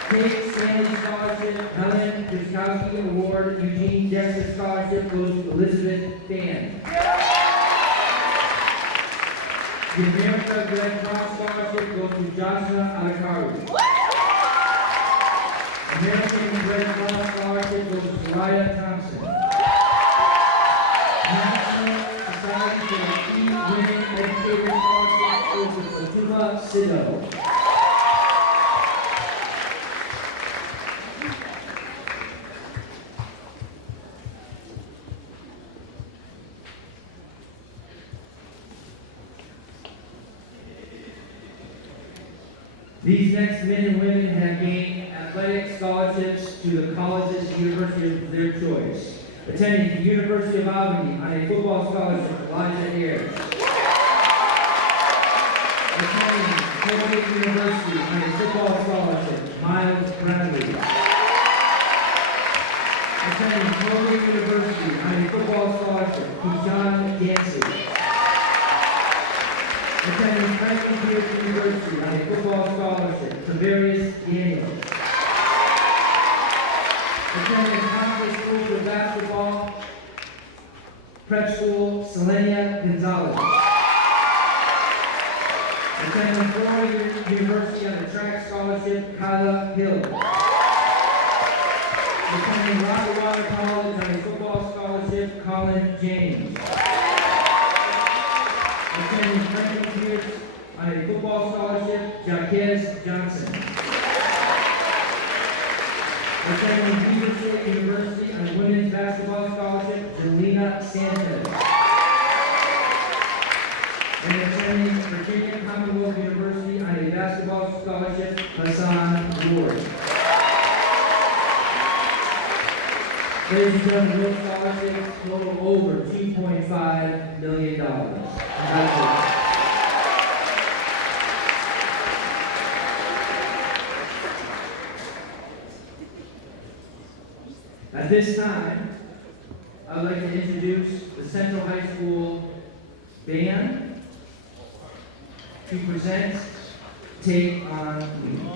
Kate Stanley Scholarship, Helen Gosnowski Award, Eugene Dexter Scholarship goes to Elizabeth Dan. The America Red Cross Scholarship goes to Joshua Alakaru. American Red Cross Scholarship goes to Soraya Thompson. National Society for the Key Women Educator Scholarship goes to Fatuma Sido. These next men and women have gained athletic scholarships to the colleges and universities of their choice. Attending the University of Albany on a football scholarship, Elijah Ayers. Attending Colgate University on a football scholarship, Miles Bradley. Attending Colgate University on a football scholarship, Keyshawn Dancy. Attending Franklin Pierce University on a football scholarship, Tavarius Daniels. Attending Conference School for Basketball, Prep School, Selenia Gonzalez. Attending Florida University on a track scholarship, Kyla Hill. Attending Rocky Water College on a football scholarship, Colin James. Attending Franklin Pierce on a football scholarship, Jaquez Johnson. Attending Weber State University on a women's basketball scholarship, Jelena Sanchez. And attending Virginia Commonwealth University on a basketball scholarship, Hassan Ward. Ladies and gentlemen, those scholarships total over $2.5 million. Congratulations. At this time, I would like to introduce the Central High School band to present Take on Me.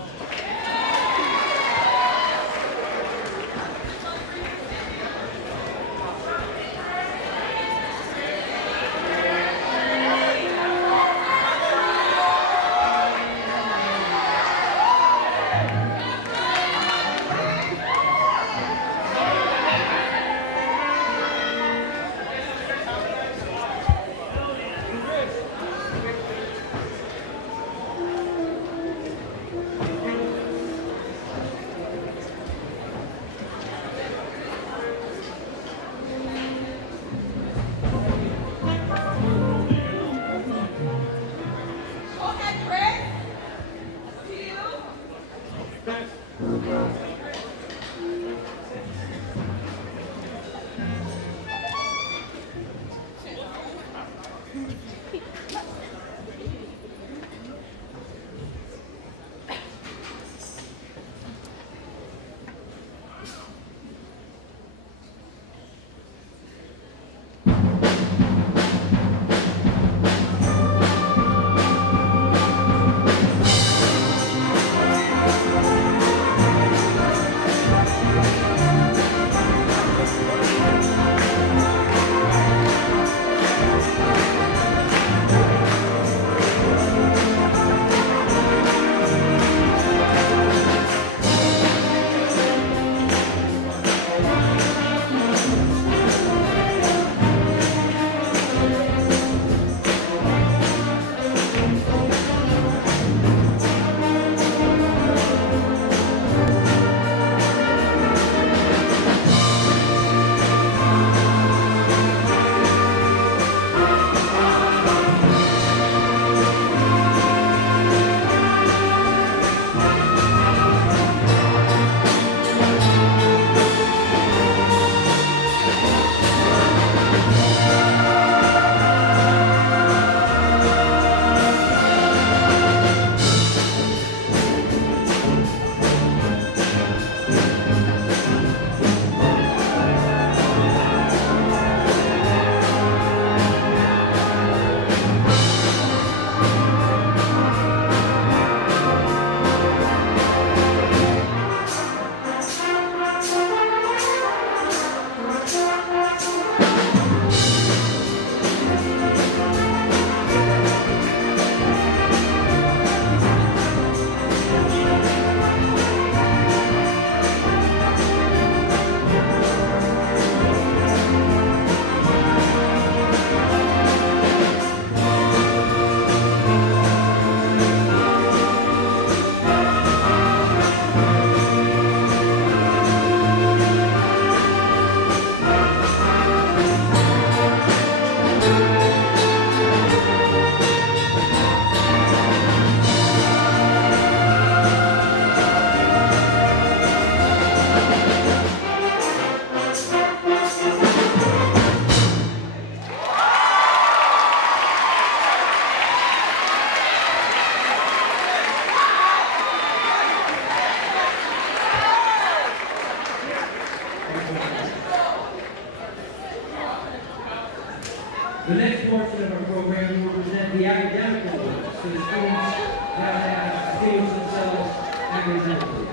present the academic awards to the students that have distinguished themselves academically.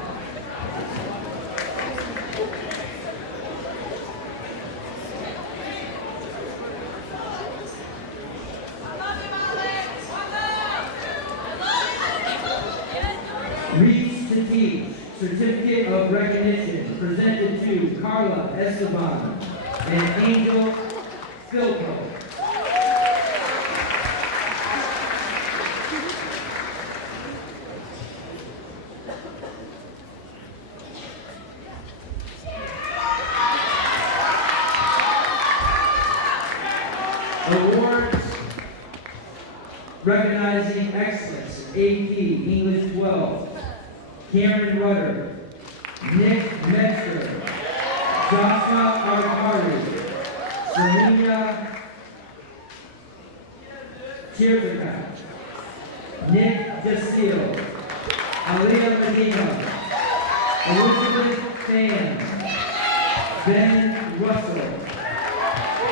Reads to Teach, Certificate of Recognition, presented to Carla Esteban and Angel Philpo. Awards recognizing excellence in AP English 12. Karen Rudder, Nick Metzger, Joshua Arcari, Selena Chirvika, Nick Jasil, Aliyah Medina, Elizabeth Fan, Ben Russell,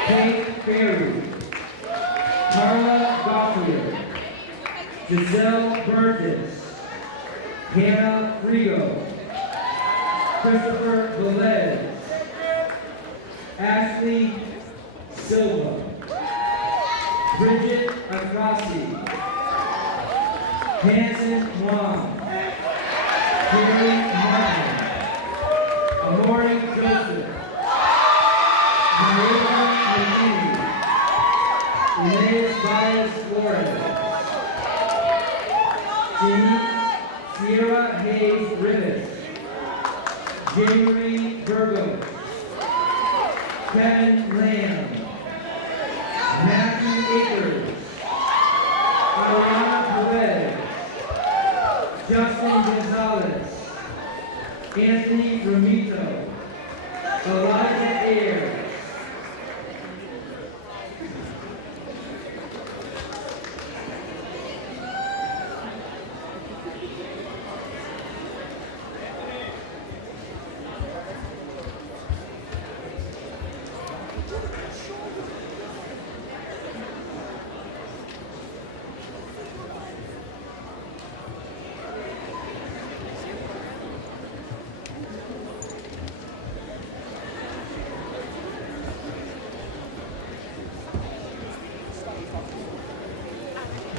Kate Berry, Carla Gauthier, Giselle Burgess, Hannah Rigo, Christopher Velez, Ashley Silva, Bridget Akrasi, Hanson Wong, Jerry Martin, Amori Joseph, Maria McKinney, Inez Baez Flores, Sierra Hayes Rivas, January Burgos, Kevin Lamb, Matthew Akers, Ariana Perez, Justin Gonzalez, Anthony Ramito, Elijah Ayers,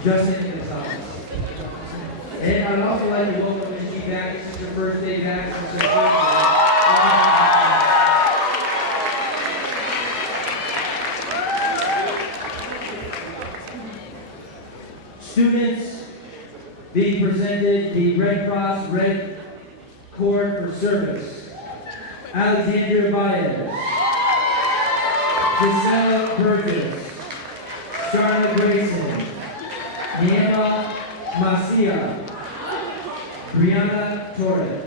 Justin Gonzalez. And I'd also like to welcome Ms. G back. This is her first day back since her first day. Students being presented the Red Cross Red Cord for Service. Alexandria Baez, Giselle Burgess, Charlotte Grayson, Niema Macia, Brianna Torres.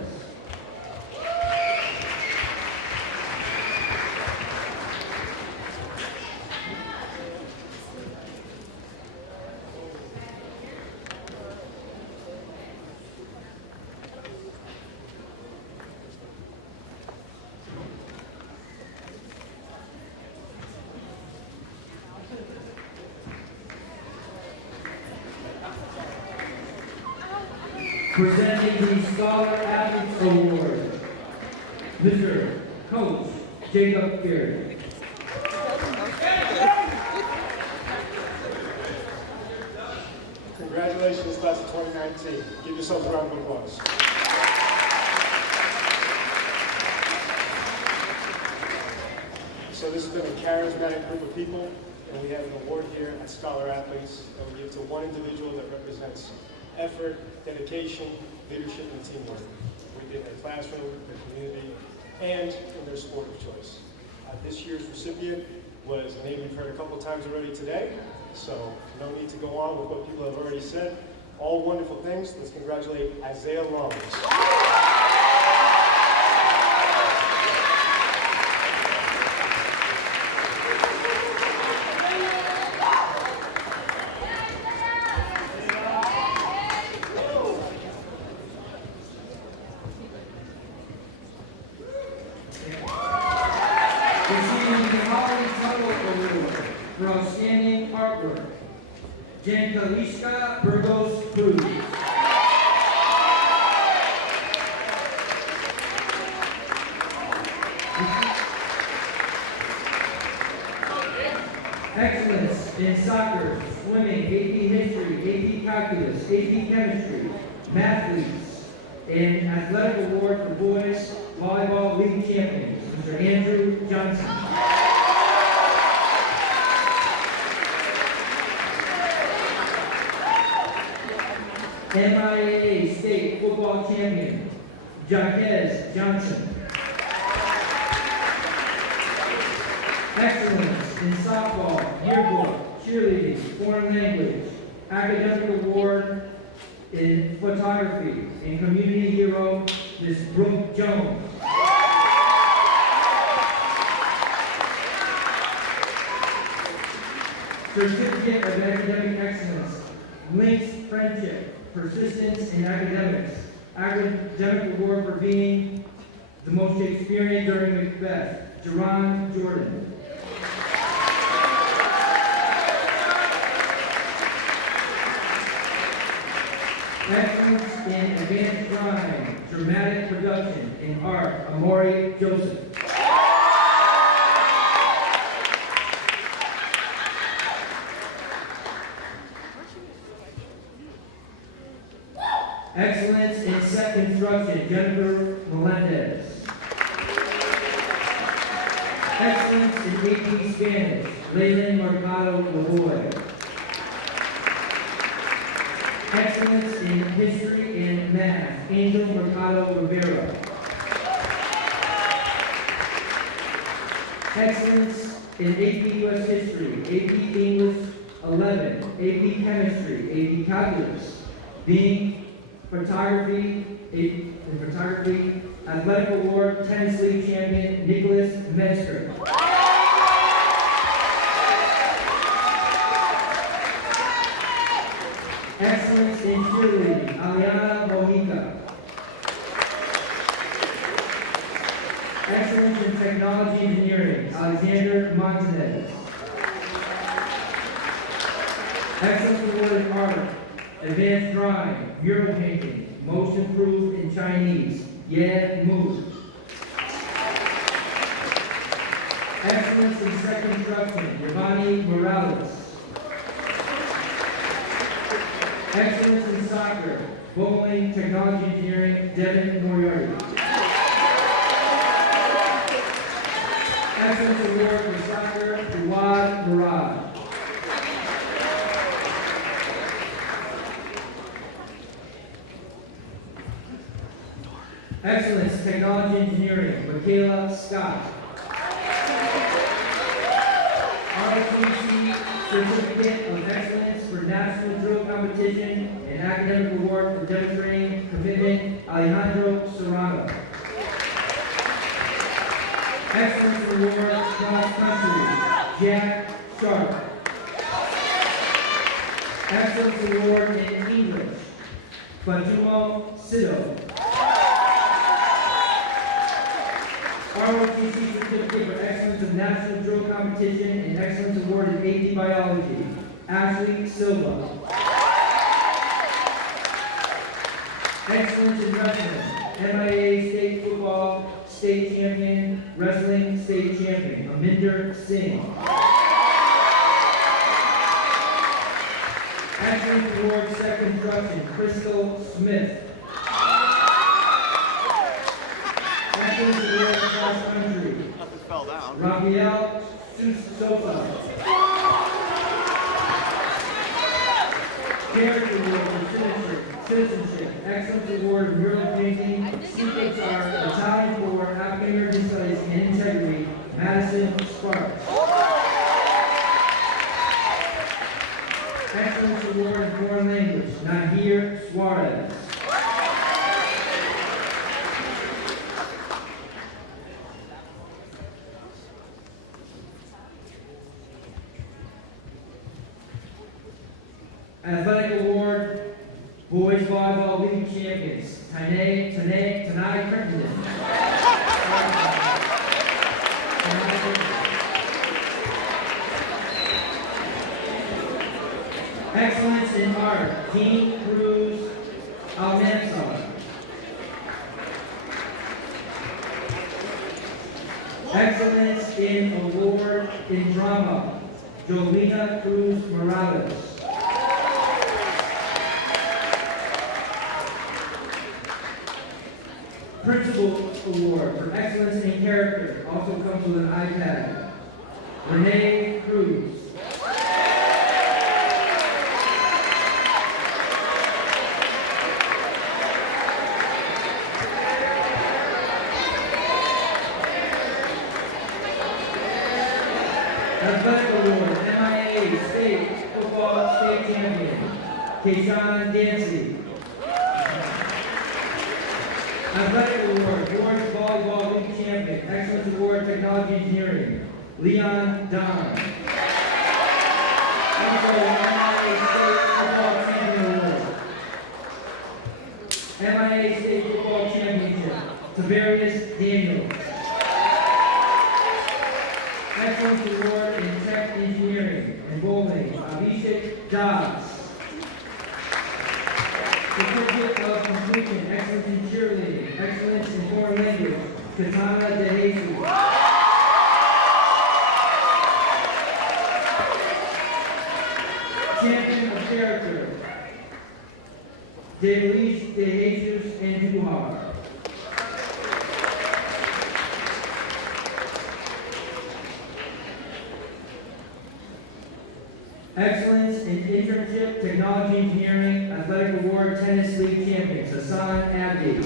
Presenting the Scholar Athletes Award, Mr. Coach Jacob Gary. Congratulations, class of 2019. Give yourselves a round of applause. So this has been a charismatic group of people, and we have an award here at Scholar Athletes that we give to one individual that represents effort, dedication, leadership, and teamwork. We did in their classroom, their community, and in their sport of choice. This year's recipient was a name we've heard a couple times already today, so no need to go on with what people have already said. All wonderful things. Let's congratulate Isaiah Lungs. Receiving the Holly Tuttle Award for outstanding artwork, Jankalishka Burgos Cruz. Excellence in soccer, swimming, AP history, AP calculus, AP chemistry, mathletes, and athletic award for boys volleyball league champions, Mr. Andrew Johnson. MIAA state football champion, Jaquez Johnson. Excellence in softball, yearbook, cheerleading, foreign language, academic award in photography, and community hero, Ms. Brooke Jones. Certificate of Academic Excellence, links friendship, persistence in academics, academic award for being the most Shakespearean during Macbeth, Jerron Jordan. Excellence in advanced drawing, dramatic production, and art, Amori Joseph. Excellence in set construction, Jennifer Melendez. Excellence in AP Spanish, Leyland Mercado Lavoy. Excellence in history and math, Angel Mercado Rivera. Excellence in AP US history, AP English 11, AP chemistry, AP calculus, being photography, athletic award, tennis league champion, Nicholas Menster. Excellence in cheerleading, Aliana Mojica. Excellence in technology engineering, Alexander Montanez. Excellence award in art, advanced drawing, mural painting, most improved in Chinese, Ye Mu. Excellence in set construction, Giovanni Morales. Excellence in soccer, bowling, technology engineering, Devin Moriarty. Excellence award for soccer, Fuad Murad. Excellence, technology engineering, Michaela Scott. ROTC Certificate of Excellence for National Drill Competition and Academic Award for Demonstrating Commitment, Alejandro Serrano. Excellence Award Cross Country, Jack Sharp. Excellence Award in English, Fatumo Sido. ROTC Certificate for Excellence of National Drill Competition and Excellence Award in AP Biology, Ashley Silva. Excellence in Wrestling, MIA State Football State Champion, Wrestling State Champion, Aminder Singh. Excellence Award Set Construction, Crystal Smith. Excellence Award Cross Country, Rafael Sosa. Character Award for Citizenship, Excellence Award Mural Painting, Secret Star, Italian for African American Studies and Integrity, Madison Sparks. Excellence Award in Foreign Language, Nahir Suarez. Athletic Award, Boys Volleyball League Champions, Tanai Crittenden. Excellence in art, Jean Cruz Almanzar. Excellence in award in drama, Jolina Cruz Morales. Principal Award for excellence in character, also comes with an iPad, Renee Cruz. Athletic Award, MIA State Football State Champion, Kayshawn Dancy. Athletic Award, George Volleyball League Champion, Excellence Award, Technology Engineering, Leon Don. Also, MIA State Football Champion Award. MIA State Football Championship, Tavarius Daniels. Excellence Award in Tech Engineering and Bowling, Abhishek Das. Certificate of Completion, Excellence in Cheerleading, Excellence in Foreign Language, Katana De Jesus. Champion of Character, Delis De Jesus Andujar. Excellence in Internship, Technology Engineering, Athletic Award, Tennis League Champions, Hassan Abdi.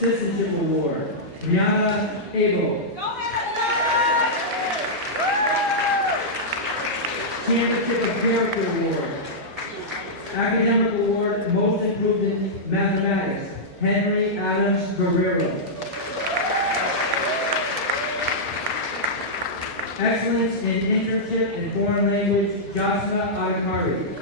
Citizenship Award, Rihanna Abel. Championship of Character Award, Academic Award, Most Improved in Mathematics, Henry Adams Guerrero. Excellence in Internship in Foreign Language, Joshua Adhikari.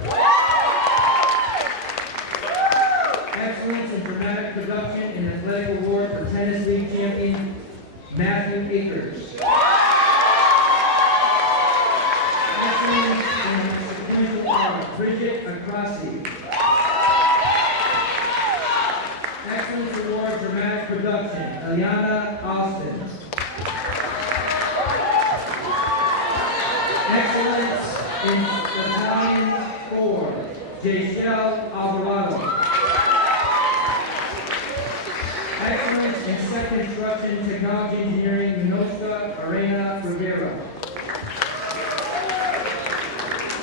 Excellence in Dramatic Production and Athletic Award for Tennis League Champion, Matthew Akers. Excellence in Sequential Art, Bridget Acrossi. Excellence Award, Dramatic Production, Eliana Austin. Excellence in Italian 4, Jayshel Alvarado. Excellence in Second Instruction, Technology Engineering, Minoska Arena Rivera.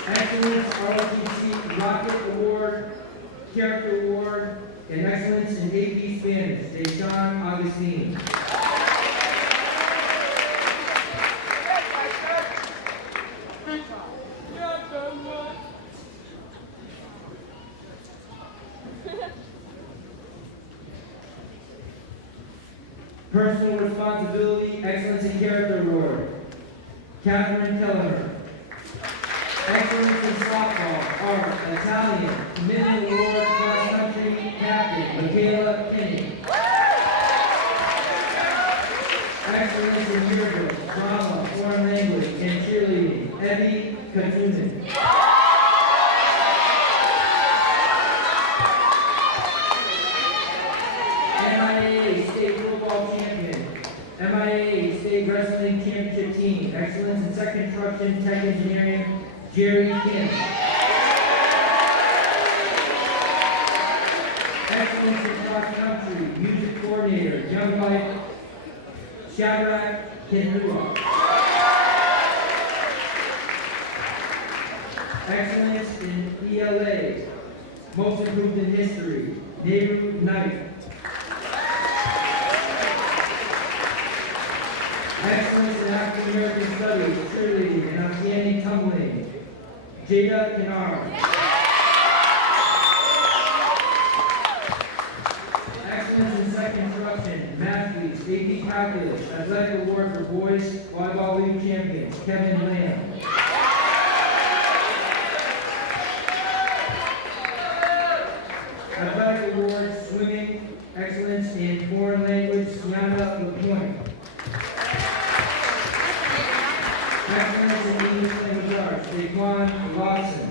Excellence ROTC Rocket Award, Character Award, and Excellence in AP Spanish, Deshaun Augustine. Personal Responsibility, Excellence in Character Award, Catherine Kelleher. Excellence in Softball, Art, Italian, Commitment Award, Cross Country Captain, Michaela Kinney. Excellence in Yearbook, Drama, Foreign Language, and Cheerleading, Evie Katunin. MIA State Football Champion, MIA State Wrestling Championship Team, Excellence in Second Instruction, Tech Engineering, Jerry Kim. Excellence in Cross Country, Music Coordinator, Young Life, Shadrach Kenrua. Excellence in ELA, Most Improved in History, Nehru Knight. Excellence in African American Studies, Cheerleading, and Outstanding Tumbling, Jada Kennard. Excellence in Second Instruction, Math Weeks, AP Calculus, Athletic Award for Boys Volleyball League Champions, Kevin Lamb. Athletic Award, Swimming, Excellence in Foreign Language, Sienna LaPointe. Excellence in English Language Arts, Daquan Lawson.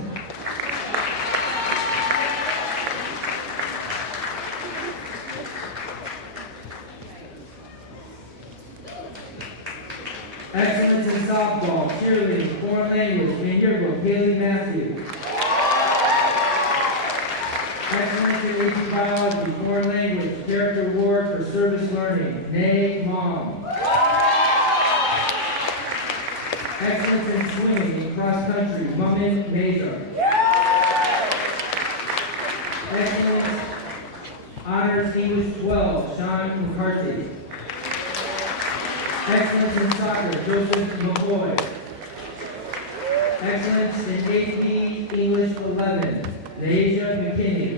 Excellence in softball, cheerleading, foreign language, and yearbook, Haley Matthews. Excellence in AP biology, foreign language, character award for service learning, Nay Mom. Excellence in swimming and cross country, Mummin Mazur. Excellence honors English 12, Sean McCarthy. Excellence in soccer, Joseph McCoy. Excellence in AP English 11, Deja McKinney.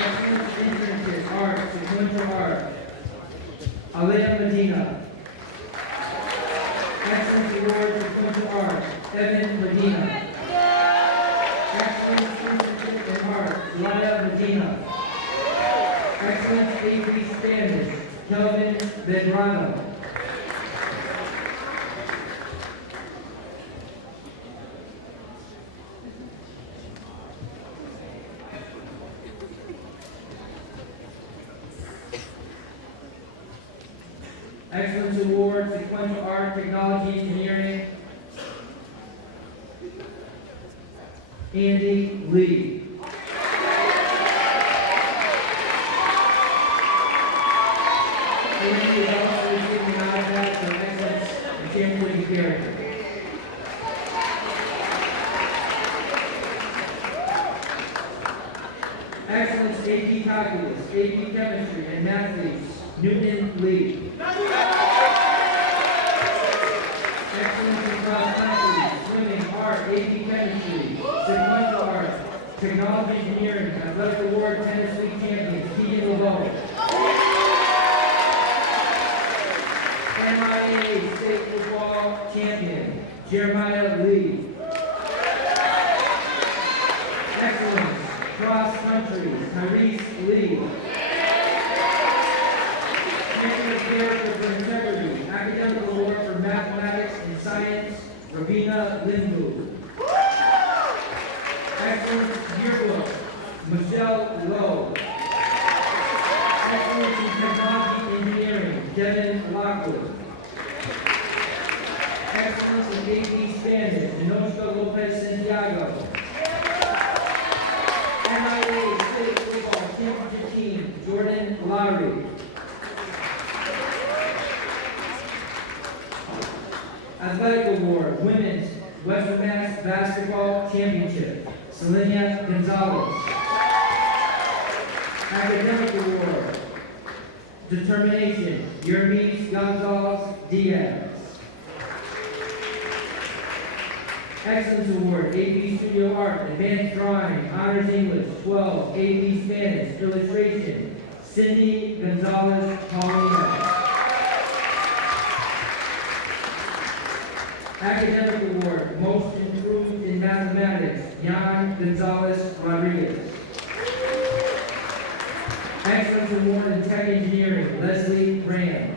Excellence in internship, art, sequential art, Alea Medina. Excellence award, sequential art, Evan Medina. Excellence internship in art, Laya Medina. Excellence AP Spanish, Kelvin Bedrano. Excellence Award, Sequential Art, Technology, Engineering, Andy Lee. Andy is also receiving an iPad for excellence in championing character. Excellence AP Calculus, AP Chemistry, and Mathletes, Newton Lee. Excellence in cross country, swimming, art, AP Chemistry, sequential art, technology, engineering, athletic award, tennis league champions, Keegan LeBeau. MIA state football champion, Jeremiah Lee. Excellence, cross country, Tyrese Lee. Champion of character for integrity, academic award for mathematics and science, Rabina Lindu. Excellence yearbook, Michelle Lowe. Excellence in technology engineering, Devin Lockwood. Excellence in AP Spanish, Inoshka Lopez Santiago. MIA State Football Championship Team, Jordan Lowry. Athletic Award, Women's Western Mass Basketball Championship, Selena Gonzalez. Academic Award, Determination, Yermis Gonzalez Diaz. Excellence Award, AP Studio Art, Advanced Drawing, Honors English, 12, AP Spanish, Illustration, Cindy Gonzalez Paulina. Academic Award, Most Improved in Mathematics, Jan Gonzalez Rodriguez. Excellence Award in Tech Engineering, Leslie Graham.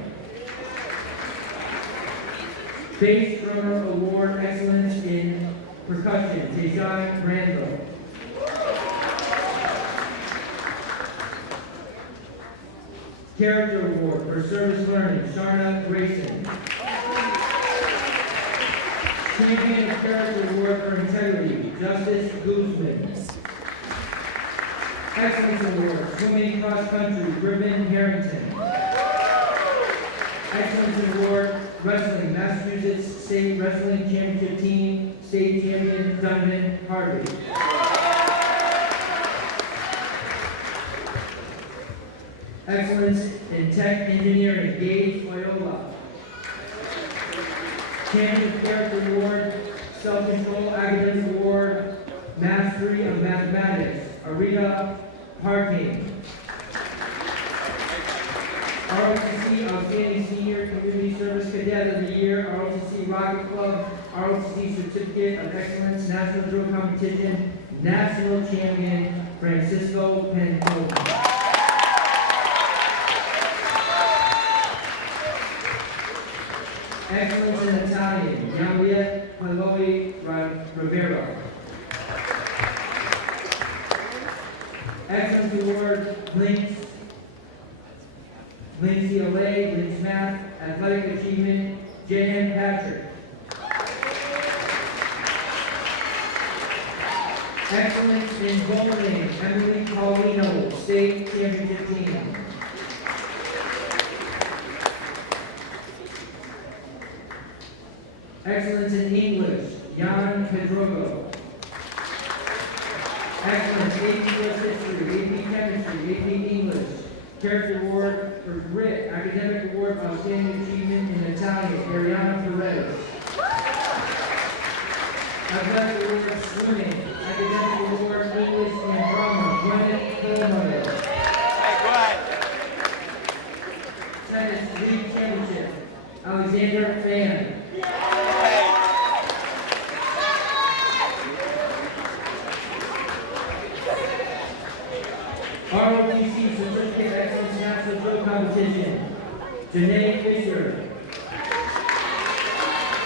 Bass Drummer Award, Excellence in Percussion, Tejan Randall. Character Award for Service Learning, Sharna Grayson. Champion of Character Award for Integrity, Justice Guzman. Excellence Award, Swimming Cross Country, Ribbon Harrington. Excellence Award, Wrestling, Massachusetts State Wrestling Championship Team, State Champion Donovan Harvey. Excellence in Tech Engineering, Gage Loyola. Champion of Character Award, Self-Control Academic Award, Mastery of Mathematics, Arita Parking. ROTC Outstanding Senior Community Service Cadet of the Year, ROTC Rocket Club, ROTC Certificate of Excellence, National Drill Competition, National Champion, Francisco Pentova. Excellence in Italian, Juliet Paloi Rivera. Excellence Award, Links CLA, Links Math, Athletic Achievement, J.M. Patrick. Excellence in bowling, Emily Paulino, State Championship Team. Excellence in English, Jan Pedrogo. Excellence, AP US History, AP Chemistry, AP English. Character Award for Grit, Academic Award for Outstanding Achievement in Italian, Ariana Perez. Athletic Award Swimming, Academic Award English and Drama, Gwyneth Perlmutter. Tennis League Championship, Alexander Fan. ROTC Certificate of Excellence National Drill Competition, Janae Fisher.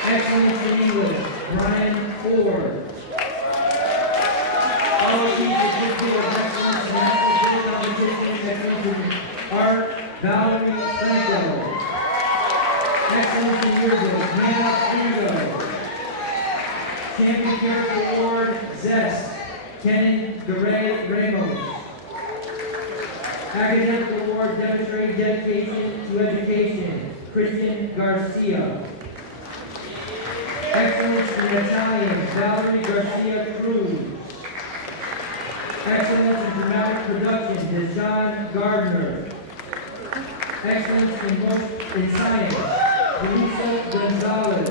Excellence in English, Brian Ford. ROTC Certificate of Excellence National Drill Competition, Excellence in Art, Valerie Franco. Excellence in Yearbook, Hannah Hugo. Champion Character Award, Zest, Kenan Garay Ramos. Academic Award demonstrating dedication to education, Christian Garcia. Excellence in Italian, Valerie Garcia Cruz. Excellence in dramatic production, Dejan Gardner. Excellence in science, Luisa Gonzalez.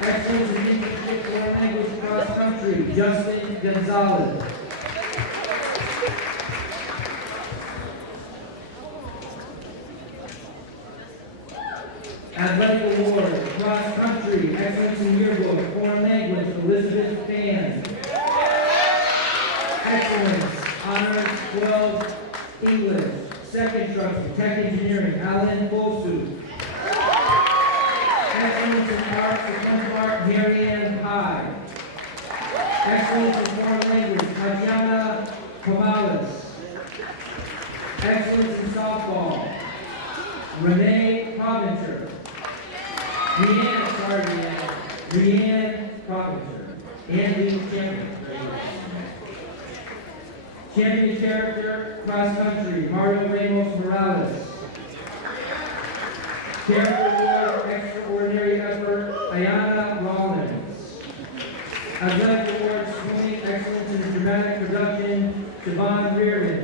Excellence in English foreign language cross country, Justin Gonzalez. Athletic Award, Cross Country, Excellence in Yearbook, Foreign Language, Elizabeth Fan. Excellence, Honors 12, English, Second Trust, Tech Engineering, Alan Bosu. Excellence in Arts, Sequential Art, Marianne Pye. Excellence in Foreign Language, Tatiana Comales. Excellence in Softball, Renee Provencher. Leanne Provencher. And legal champion. Champion character, cross country, Mario Ramos Morales. Character award, extraordinary effort, Ayana Rollins. Athletic award, swimming, excellence in dramatic production, Siobhan Reardon.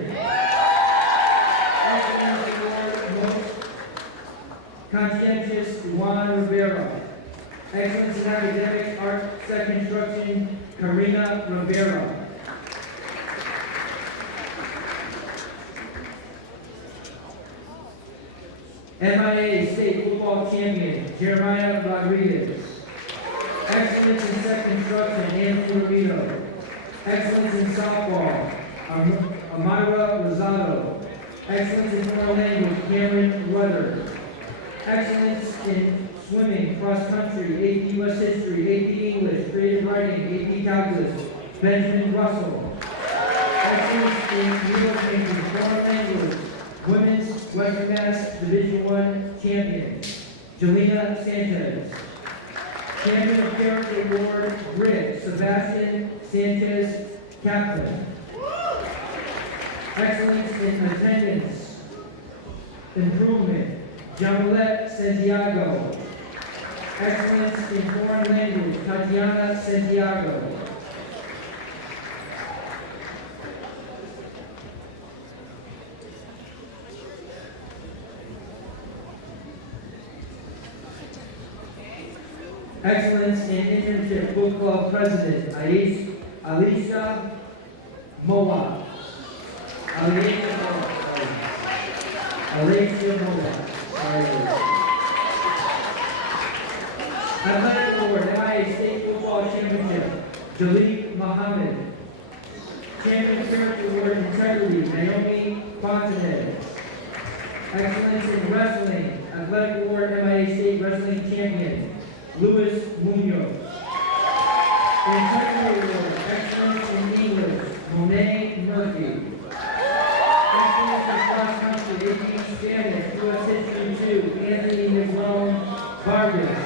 Excellence award, most conscientious, Juan Rivera. Excellence in academic art, set construction, Karina Rivera. MIA State Football Champion, Jeremiah Rodriguez. Excellence in set construction, Anthony Rito. Excellence in softball, Amira Rosado. Excellence in foreign language, Cameron Rudder. Excellence in swimming, cross country, AP US History, AP English, creative writing, AP Calculus, Benjamin Russell. Excellence in legal thinking, foreign language, Women's Western Mass Division I Champion, Jelena Sanchez. Champion of Character Award, Grit, Sebastian Sanchez Kaplan. Excellence in Attendance Improvement, Jamalette Santiago. Excellence in Foreign Language, Tatiana Santiago. Excellence in Internship Book Club President, Alicia Moa. Alicia Moa. Athletic Award, MIA State Football Championship, Jalik Mohammed. Champion Character Award, Integrity, Naomi Fontenay. Excellence in Wrestling, Athletic Award MIA State Wrestling Champion, Luis Munoz. Integrity Award, Excellence in English, Monet Murphy. Excellence in Cross Country, AP Spanish, U.S. History 2, Anthony Neblon Vargas.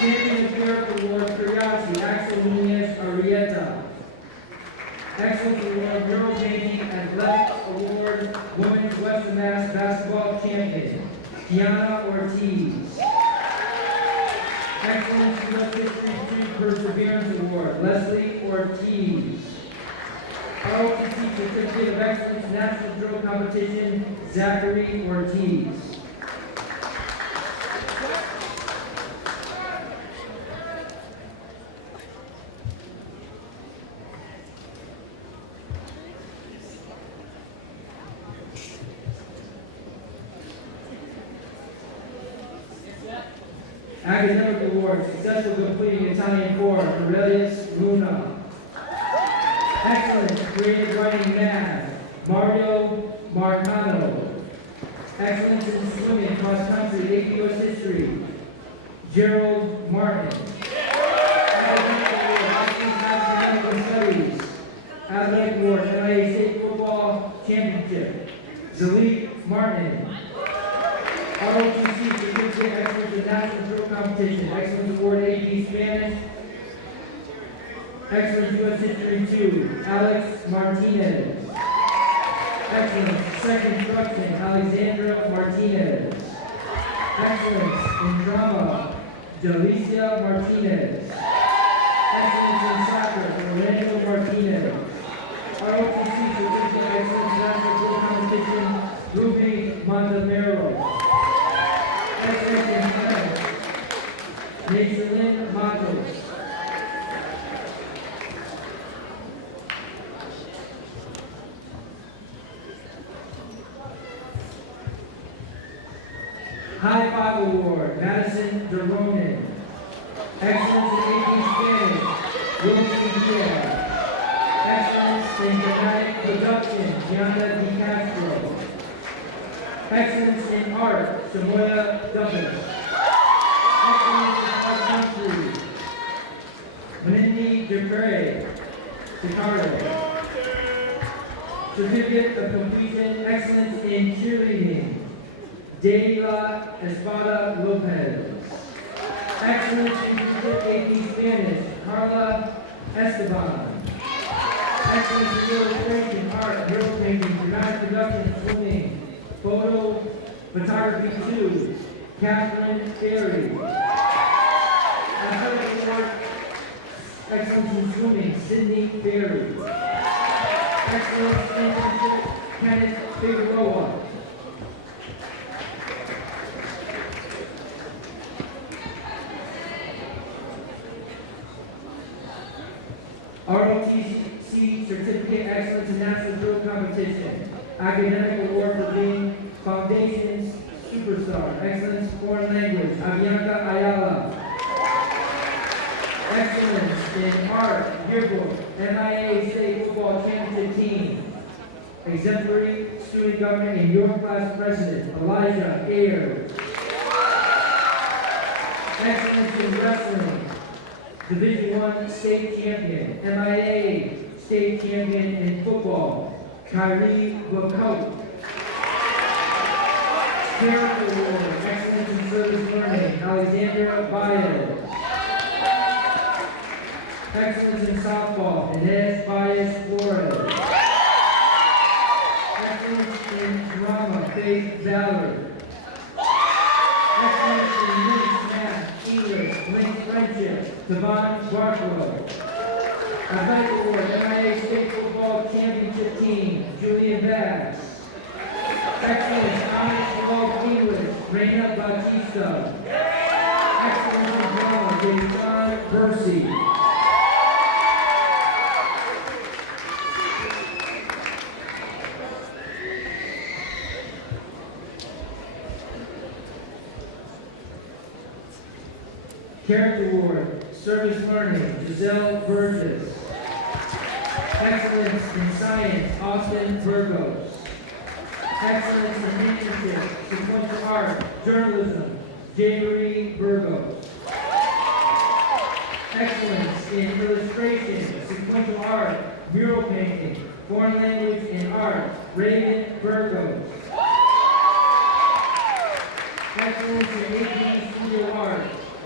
Champion of Europe Award, Curiosity, Axel Nunez Arrieta. Excellence Award, Mural Painting, Athletic Award, Women's Western Mass Basketball Champion, Kiana Ortiz. Excellence U.S. History 2 Perseverance Award, Leslie Ortiz. ROTC Certificate of Excellence National Drill Competition, Zachary Ortiz. Academic Award, Successful Completing Italian Course, Aurelius Luna. Excellence, Creative Writing Math, Mario Marcano. Excellence in Swimming, Cross Country, AP US History, Gerald Martin. Academic Award, Excellence Mathematical Studies, Athletic Award, MIA State Football Championship, Zalik Martin. ROTC Certificate Excellence in National Drill Competition, Excellence Award AP Spanish, Excellence U.S. History 2, Alex Martinez. Excellence, Second Instruction, Alexandra Martinez. Excellence in Drama, Delicia Martinez. Excellence in Soccer, Orlando Martinez. ROTC Certificate Excellence National Drill Competition, Ruby Montemero. Excellence in Science, Nationalin Matos. High Five Award, Madison Deronin. Excellence in AP Spanish, Wilson Diaz. Excellence in Dramatic Production, Gianna Di Castro. Excellence in Art, Samoya Duffin. Excellence in Art Country, Mindy Dupre, Ricardo. Certificate of Completion, Excellence in Cheerleading, Deila Espada Lopez. Excellence in AP Spanish, Carla Esteban. Excellence in Illustration, Art, Mural Painting, Dramatic Production, Swimming, Photo Photography 2, Catherine Ferry. Athletic Award, Excellence in Swimming, Sydney Ferry. Excellence in Internship, Kenneth Figueroa. ROTC Certificate Excellence in National Drill Competition. Academic Award for being Foundations Superstar. Excellence Foreign Language, Avianca Ayala. Excellence in Art, Yearbook, MIA State Football Championship Team. Exemplary Student Government and your class president, Elijah Ayers. Excellence in Wrestling, Division I State Champion, MIA State Champion in Football, Kyrie Bacote. Character Award, Excellence in Service Learning, Alexandra Baez. Excellence in Softball, Inez Baez Flores. Excellence in Drama, Faith Ballard. Excellence in Links, Math, English, Links Friendship, Devon Barklow. Athletic Award, MIA State Football Championship Team, Julian Bass. Excellence, Honors Below English, Reina Bautista. Excellence in Drama, Jason Percy. Character Award, Service Learning, Giselle Burgess. Excellence in Science, Austin Burgos. Excellence in Internship, Sequential Art, Journalism, J. Marie Burgos. Excellence in Illustration, Sequential Art, Mural Painting, Foreign Language and Art, Raven Burgos. Excellence in AP Studio Art,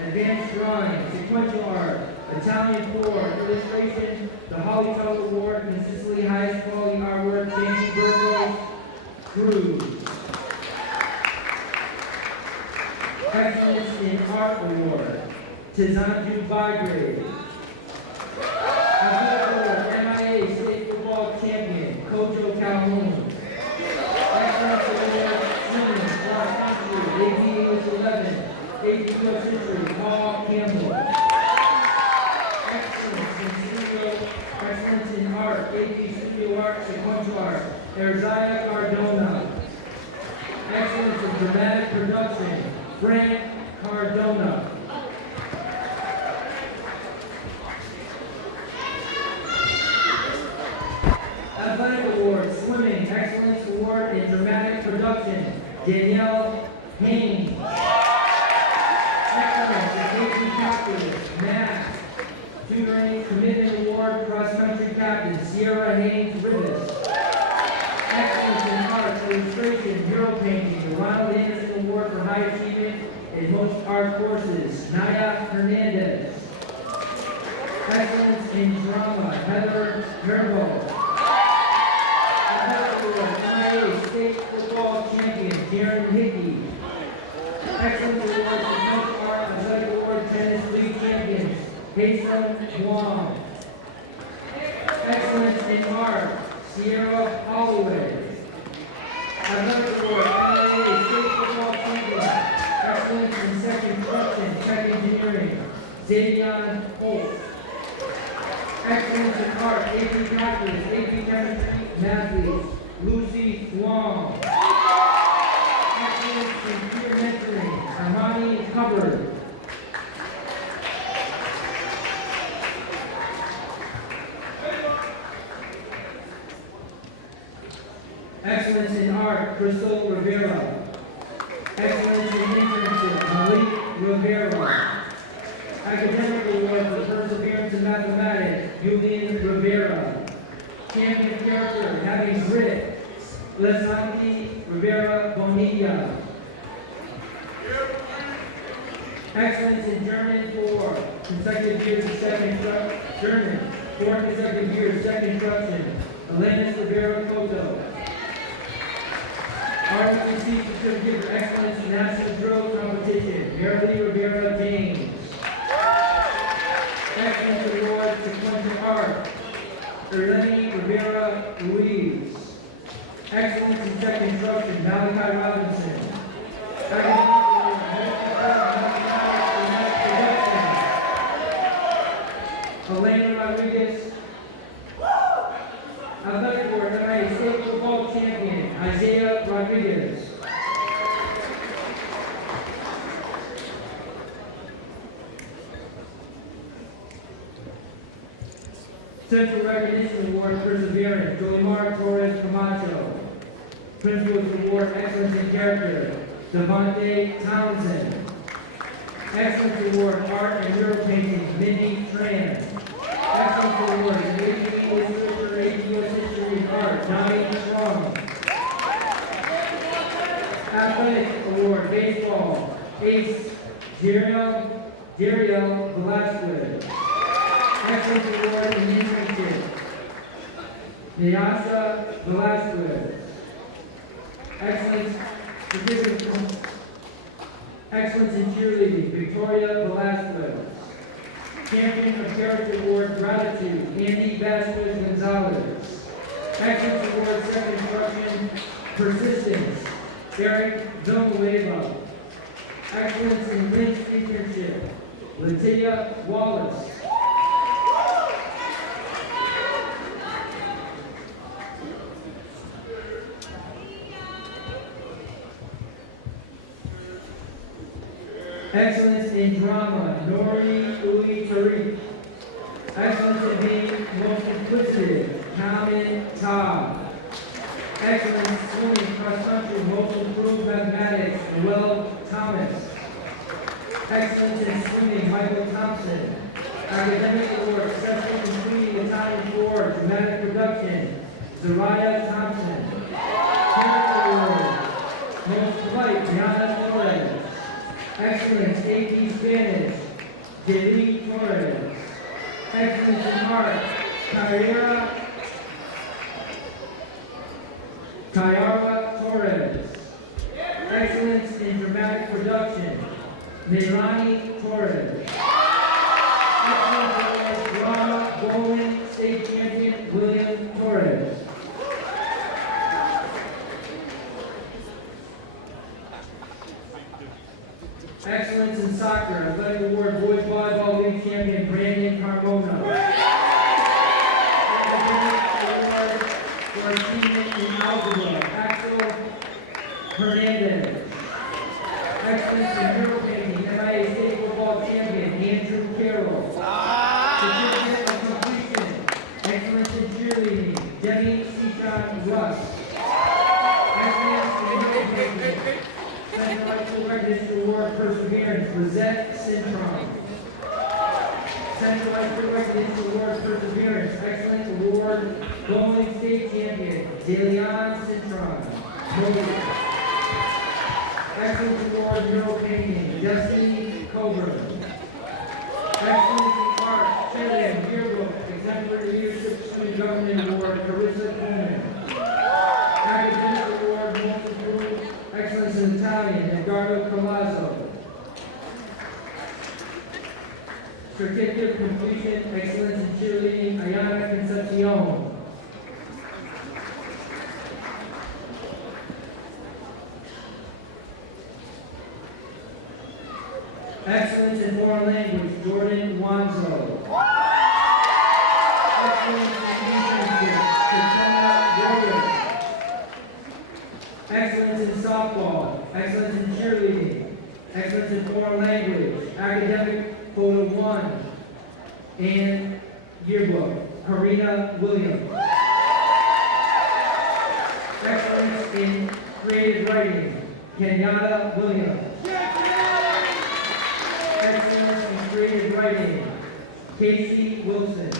Advanced Drawing, Sequential Art, Italian 4, Illustration, the Holly Tuck Award, consistently highest quality artwork, James Burgos, Cruz. Excellence in Art Award, Tizanju Bygrave. Award, MIA State Football Champion, Kojo Calhoun. Excellence Award, Swimming, Cross Country, AP English 11, AP US History, Paul Campbell. Excellence in Art, AP Studio Art, Sequential Art, Erzaya Cardona. Excellence in Dramatic Production, Frank Cardona. Athletic Award, Swimming, Excellence Award in Dramatic Production, Danielle Haynes. Excellence in AP Calculus, Math, Tutoring Commitment Award, Cross Country Captain, Sierra Haynes Rivas. Excellence in Art, Illustration, Mural Painting, the Ronald Anderson Award for High Achievement in Most Art Courses, Naya Hernandez. Excellence in Drama, Heather Nervo. MIA State Football Champion, Darren Hickey. Excellence Award for Sequential Art, Athletic Award, Tennis League Champions, Hasten Wong. Excellence in Art, Sierra Holloway. Athletic Award, MIA State Football Champion, Excellence in Sex Instruction, Tech Engineering, Xavion Holt. Excellence in Art, AP Calculus, AP Chemistry, Mathletes, Lucy Wong. Excellence in Peer Mentoring, Armani Hubbard. Excellence in Art, Crystal Rivera. Excellence in Internship, Malik Rivera. Academic Award for Perseverance in Mathematics, Julian Rivera. Champion Character, Having Grit, Lesanti Rivera Bonilla. Excellence in German for consecutive years of second German, 4 consecutive years, second instruction, Elenis Rivera Cotto. Art received certificate for excellence in national drill competition, Verily Rivera James. Excellence Award, Sequential Art, Erleni Rivera Ruiz. Excellence in Second Instruction, Malachi Robinson. Academic Award, Elena Rodriguez. Athletic Award, MIA State Football Champion, Isaiah Rodriguez. Central Recognition Award, Perseverance, Jolimar Torres Camacho. Principal's Award, Excellence in Character, Devontae Townsend. Excellence Award, Art and Mural Painting, Minnie Tran. Excellence Award, AP English Literature, AP US History and Art, Johnny Strong. Athletic Award, Baseball, Ace Dario Velasquez. Excellence Award in Internship, Nyasha Velasquez. Excellence in Cheerleading, Victoria Velasquez. Champion of Character Award, Gratitude, Andy Vasquez Gonzalez. Excellence Award, Second Instruction, Persistence, Eric Villanueva. Excellence in Lynch Internship, Letitia Wallace. Excellence in Drama, Nori Uli Tariq. Excellence in being most inquisitive, Kamin Ta. Excellence swimming, cross country, most improved mathematics, Noel Thomas. Excellence in swimming, Michael Thompson. Academic award, successful completing Italian 4, dramatic production, Zariah Thompson. Parent award, most polite, Brianna Torres. Excellence, AP Spanish, Jalene Torres. Excellence in art, Kyara Torres. Excellence in dramatic production, Melanie Torres. Excellence in drama, bowling, state champion, William Torres. Excellence in soccer, athletic award, boys volleyball league champion, Brandon Carmona. Academic award for achievement in algebra, Axel Hernandez. Excellence in mural painting, MIA state football champion, Andrew Carroll. Certificate of completion, excellence in cheerleading, Demi Seacon Russ. Excellence in mural painting, Central High School Recognition Award Perseverance, Lizette Cintron. Central High School Recognition Award Perseverance, Excellence Award, Bowling State Champion, Delian Cintron. Excellence Award, Mural Painting, Destiny Coburn. Excellence in Art, Cheerleading, Yearbook, Exemplary Leadership Student Government Award, Carissa Coleman. Academic Award, Most Improved Excellence in Italian, Edgardo Colazzo. Certificate of Completion, Excellence in Cheerleading, Ayana Concepcion. Excellence in Foreign Language, Jordan Wanzo. Excellence in Internship, Katona Warrior. Excellence in Softball, Excellence in Cheerleading, Excellence in Foreign Language, Academic Photo 1, and Yearbook, Karina Williams. Excellence in Creative Writing, Kenyatta Williams. Excellence in Creative Writing, Casey Wilson.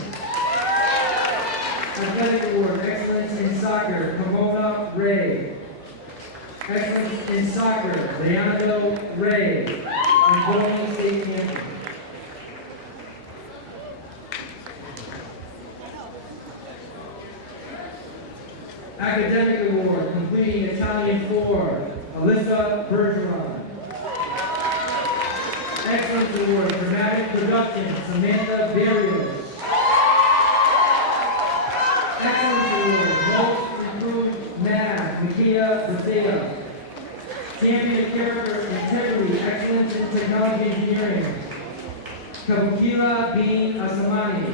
Athletic Award, Excellence in Soccer, Pomona Ray. Excellence in Soccer, Leandro Ray, and Bowling State Champion. Academic Award, completing Italian 4, Alyssa Bergeron. Excellence Award, Dramatic Production, Samantha Barrios. Excellence Award, Most Improved Math, Nikita Bethea. Champion of Character Integrity, Excellence in Technology Engineering, Kabukila Bean Asamani.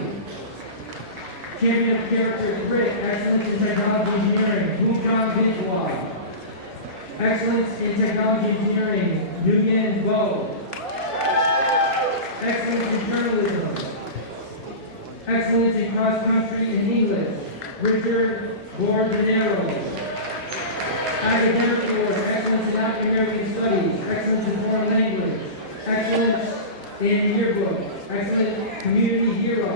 Champion of Character Grit, Excellence in Technology Engineering, Bhujan Bindwa. Excellence in Technology Engineering, Nguyen Bo. Excellence in Journalism. Excellence in Cross Country and English, Richard Bordenero. Academic Award, Excellence in African American Studies, Excellence in Foreign Language, Excellence in Yearbook, Excellent Community Hero,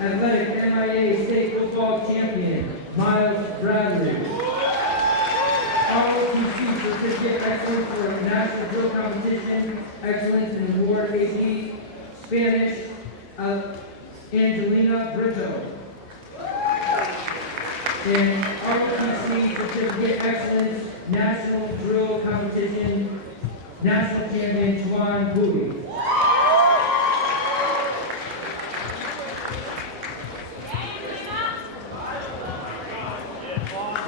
Athletic MIA State Football Champion, Miles Bradley. ROTC Certificate, Excellence for National Drill Competition, Excellence in Award AP, Spanish, Angelina Brito. And ROTC Certificate Excellence National Drill Competition, National Champion Juan Bowie.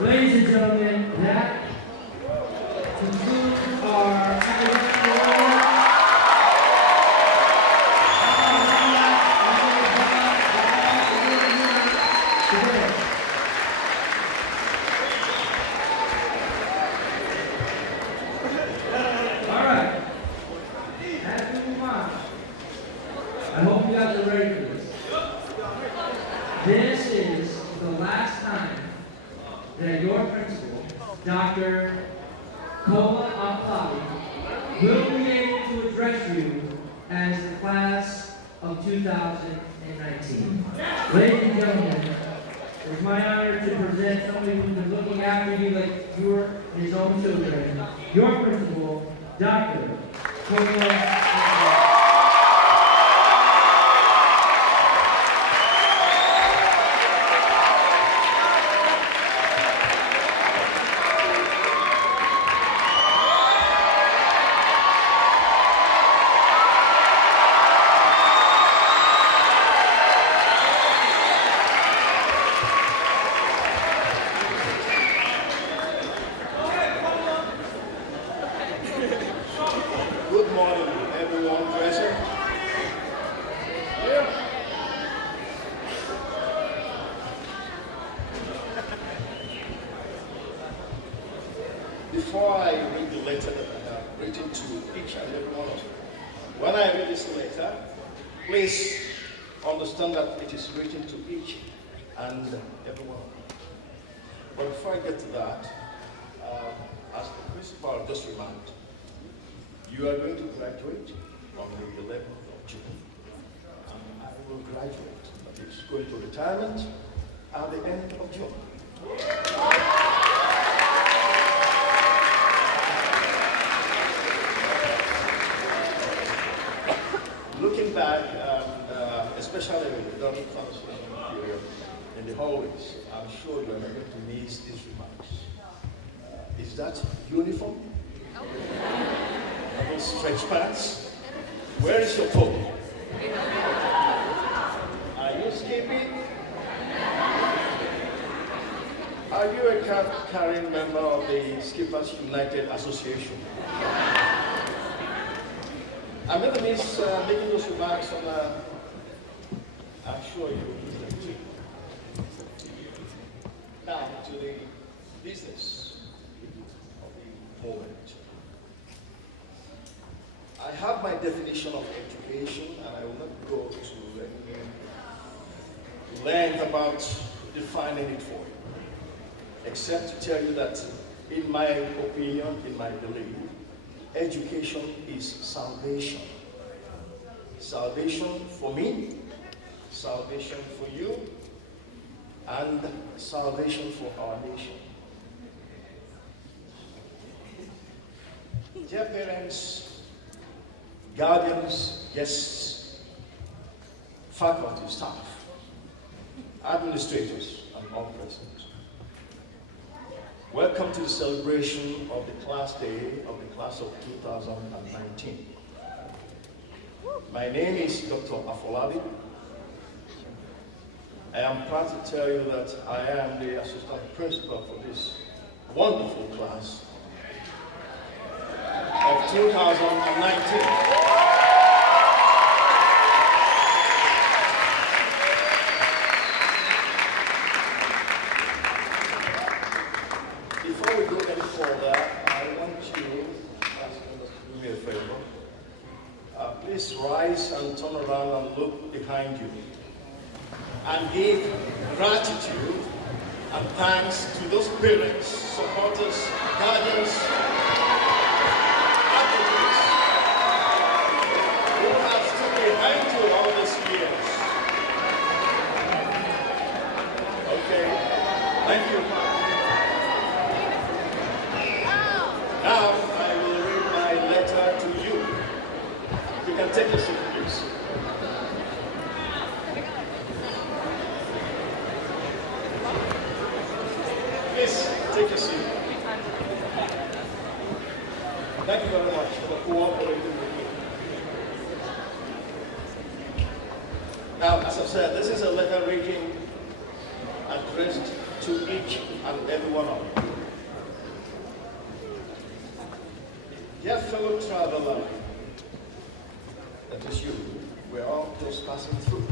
Ladies and gentlemen, that concludes our academic award. All right. As we move on, I hope you guys are ready for this. This is the last time that your principal Dr. Kola Aklabi, will be able to address you as the class of 2019. Ladies and gentlemen, it's my honor to present somebody who's been looking after you like you're his own children, your principal, Dr. Kola Aklabi. Good morning, everyone present. Before I read the letter that I have written to each and every one of you, when I read this letter, please understand that it is written to each and every one of you. But before I get to that, as the principal just reminded, you are going to graduate on the 11th of June. And I will graduate, that is going to retirement at the end of June. Looking back, especially during the transition period in the hallways, I'm sure you are not going to miss these remarks. Is that uniform? Are those stretch pants? Where is your coat? Are you skipping? Are you a card-carrying member of the Skippers United Association? I'm going to miss making those remarks, and I'm sure you will do them too. Now to the business of the moment. I have my definition of education, and I will not go to any length about defining it for you, except to tell you that, in my opinion, in my belief, education is salvation. Salvation for me, salvation for you, and salvation for our nation. Dear parents, guardians, guests, faculty, staff, administrators, and all present, welcome to the celebration of the class day of the class of 2019. My name is Dr. Afolabi. I am proud to tell you that I am the assistant principal for this wonderful class of 2019. Before we go any further, I want you to do me a favor. Please rise and turn around and look behind you and give gratitude and thanks to those parents, supporters, guardians, advocates who have stood behind you all these years. Okay, thank you. Now I will read my letter to you. You can take a seat, please. Please take a seat. Thank you very much for cooperating with me. Now, as I've said, this is a letter reading addressed to each and every one of you. Dear fellow traveler, that is you, we're all just passing through.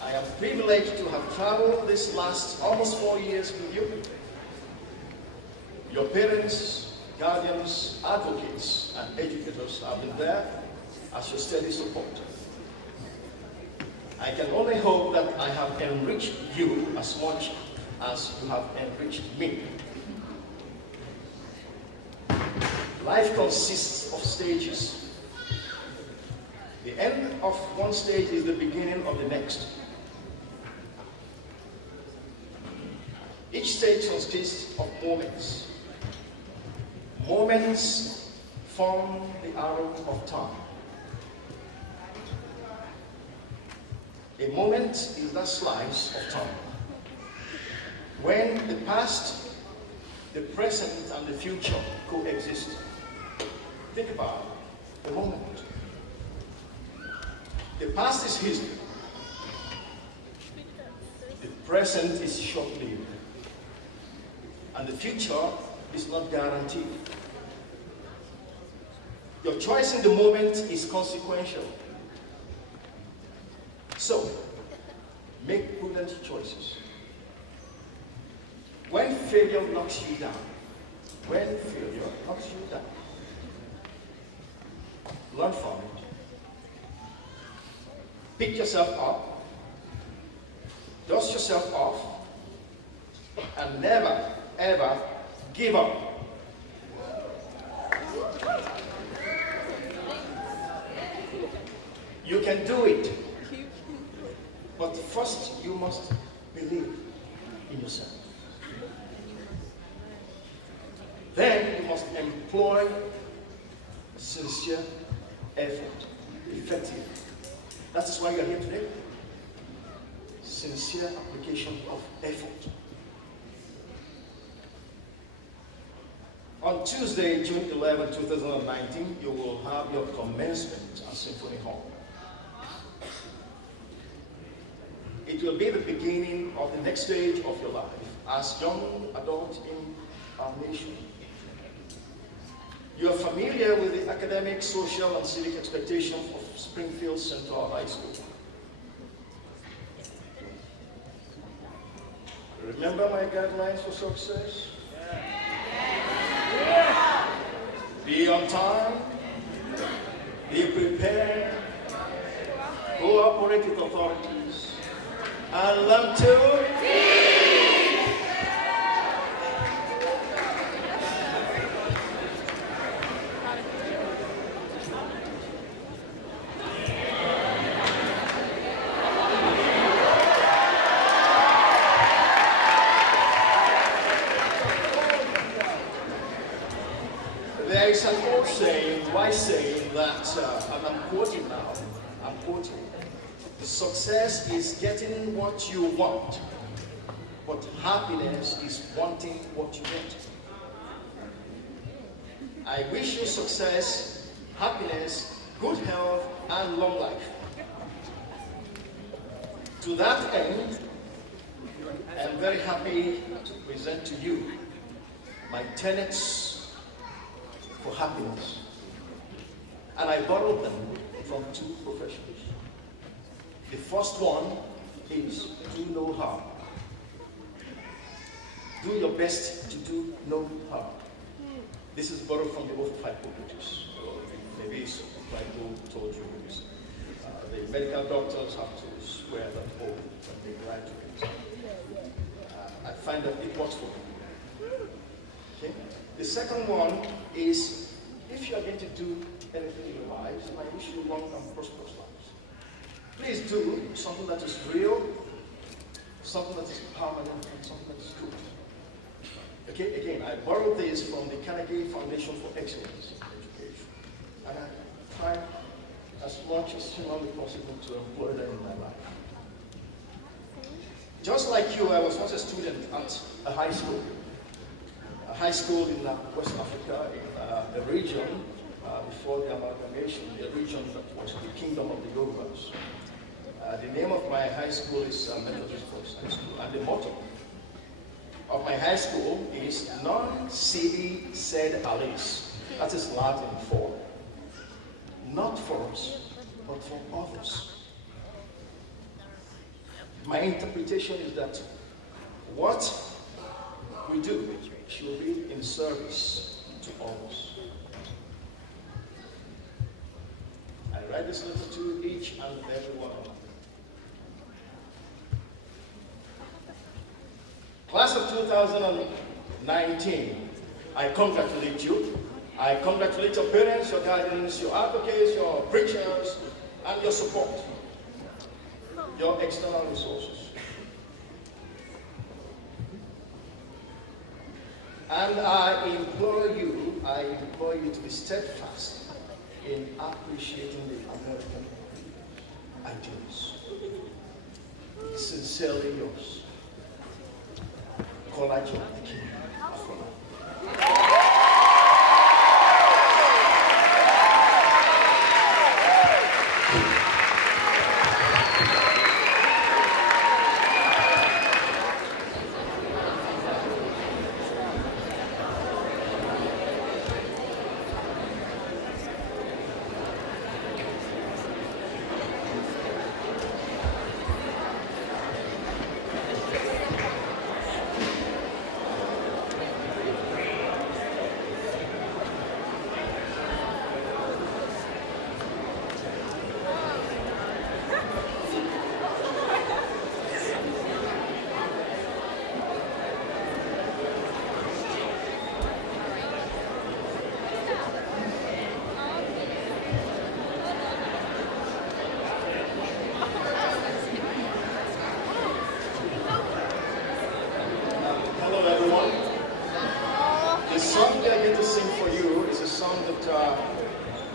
I am privileged to have traveled this last almost 4 years with you. Your parents, guardians, advocates, and educators have been there as your steady support. I can only hope that I have enriched you as much as you have enriched me. Life consists of stages. The end of one stage is the beginning of the next. Each stage consists of moments. Moments form the arrow of time. A moment is that slice of time when the past, the present, and the future coexist. Think about the moment. The past is history. The present is short-lived. And the future is not guaranteed. Your choice in the moment is consequential. So, make prudent choices. When failure knocks you down, learn from it. Pick yourself up, dust yourself off, and never, ever give up. You can do it. But first, you must believe in yourself. Then you must employ sincere effort, effective. That is why you are here today. Sincere application of effort. On Tuesday, June 11, 2019, you will have your commencement at Symphony Hall. It will be the beginning of the next stage of your life as young adults in our nation. You are familiar with the academic, social, and civic expectations of Springfield Central High School. Remember my guidelines for success? Be on time, be prepared, cooperate with authorities, and learn to There is an old saying, wise saying, that, and I'm quoting now, success is getting what you want, but happiness is wanting what you get. I wish you success, happiness, good health, and long life. To that end, I'm very happy to present to you my tenets for happiness. And I borrowed them from two professions. The first one is do no harm. Do your best to do no harm. This is borrowed from the Oath of Hippocrates. Maybe somebody who told you this. The medical doctors have to swear that oath when they graduate. I find that it works for me. Okay? The second one is, if you are going to do anything in your lives, and I wish you long and prosperous lives, please do something that is real, something that is permanent, and something that is good. Okay, again, I borrowed this from the Carnegie Foundation for Excellence in Education. And I try as much as humanly possible to employ them in my life. Just like you, I was once a student at a high school. A high school in West Africa, in the region, before the amalgamation, the region that was the Kingdom of the Yorubas. The name of my high school is Methodist Boys High School, and the motto of my high school is non sibi sed alis. That is Latin for not for us, but for others. My interpretation is that what we do should be in service to others. I write this letter to each and every one of them. 2019. I congratulate you. I congratulate your parents, your guardians, your advocates, your preachers, and your support, your external resources. And I implore you to be steadfast in appreciating the American ideals. Sincerely yours, Kolajo Afro.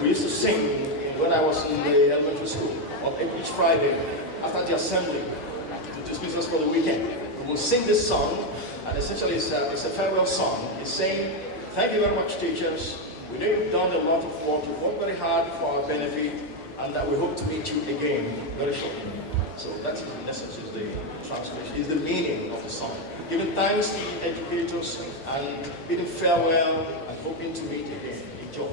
We used to sing when I was in the elementary school, on each Friday, after the assembly, to dismiss us for the weekend. We will sing this song, and essentially it's a farewell song. It's saying, thank you very much, teachers. We know you've done a lot of work. You've worked very hard for our benefit, and that we hope to meet you again very shortly. So that's in essence is the translation, is the meaning of the song. Giving thanks to the educators and bidding farewell and hoping to meet again. Enjoy.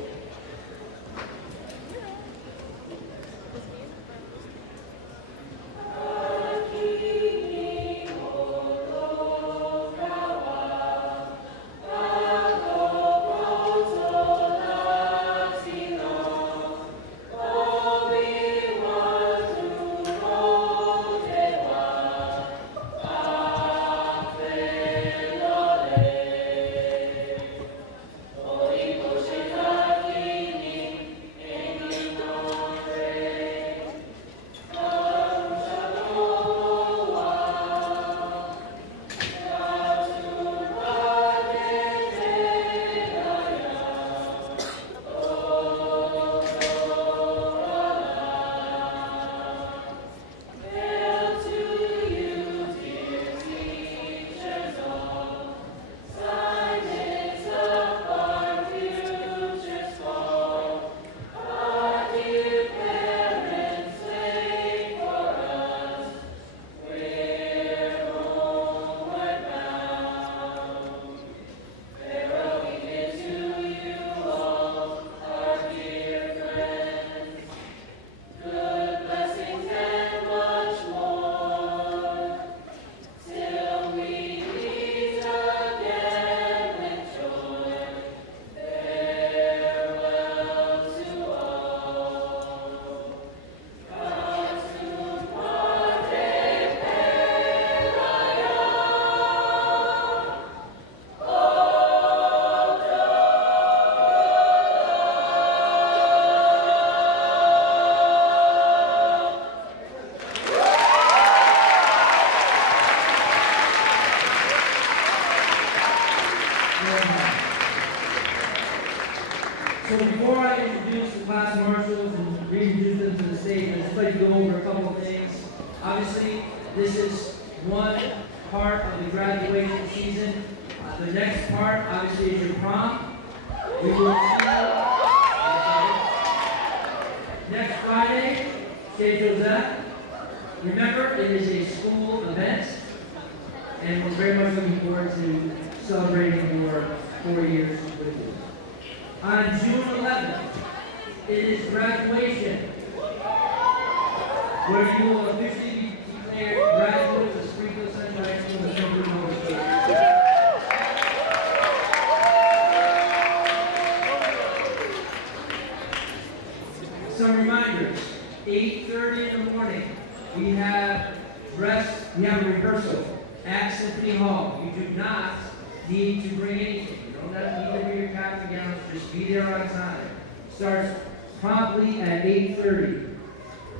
So before I introduce the class marshals and reintroduce them to the stage, I'd just like to go over a couple of things. Obviously, this is one part of the graduation season. The next part, obviously, is your prom. We will see you next Friday, St. Joseph. Remember, it is a school event, and we're very much looking forward to celebrating your 4 years with you. On June 11th, it is graduation, where you will officially be declared graduates of Springfield Central High School and Central Public School. Some reminders: 8:30 in the morning, we have a rehearsal at Symphony Hall. You do not need to bring anything. You don't need to bring your caps and gowns. Just be there on time. Starts promptly at 8:30.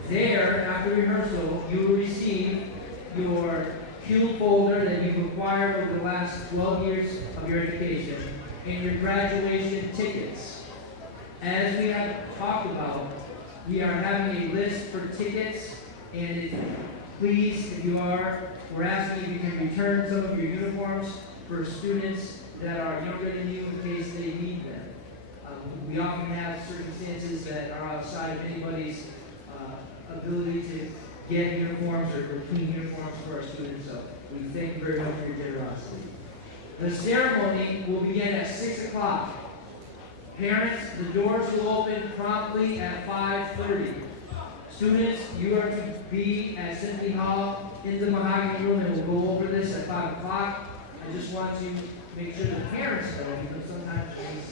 There, after rehearsal, you will receive your cue folder that you've acquired over the last 12 years of your education and your graduation tickets. As we have talked about, we are having a list for tickets, and please, if you are, we're asking if you can return some of your uniforms for students that are younger than you in case they need them. We often have circumstances that are outside of anybody's ability to get uniforms or clean uniforms for our students, so we thank you very much for your generosity. The ceremony will begin at 6 o'clock. Parents, the doors will open promptly at 5:30. Students, you are to be at Symphony Hall in the Mahogany Room, and we'll go over this at 5 o'clock. I just want to make sure the parents know, because sometimes it needs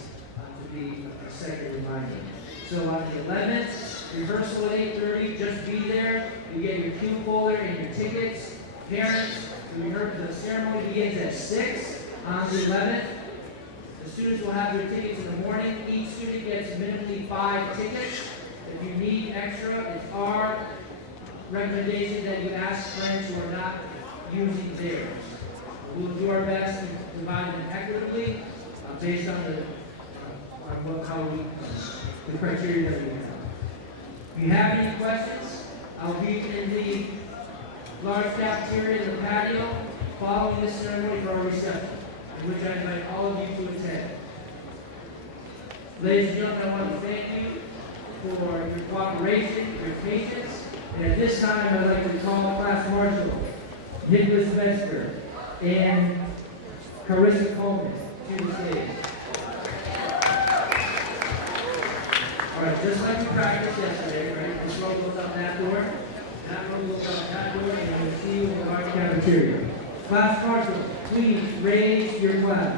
to be a second reminder. So on the 11th, rehearsal at 8:30, just be there. You get your cue folder and your tickets. Parents, the ceremony begins at 6 on the 11th. The students will have their tickets in the morning. Each student gets minimally 5 tickets. If you need extra, it's our recommendation that you ask friends who are not using theirs. We'll do our best to divide them equitably based on the criteria that we have. If you have any questions, I'll be in the large cafeteria in the patio following this ceremony for our reception, in which I invite all of you to attend. Ladies and gentlemen, I want to thank you for your cooperation, your patience, and at this time I'd like to call Class Marshal Nicholas Metzger and Carissa Coleman to the stage. All right, just like we practiced yesterday, right? This road goes up that door, that road goes up that door, and we'll see you in the large cafeteria. Class Marshal, please raise your flag.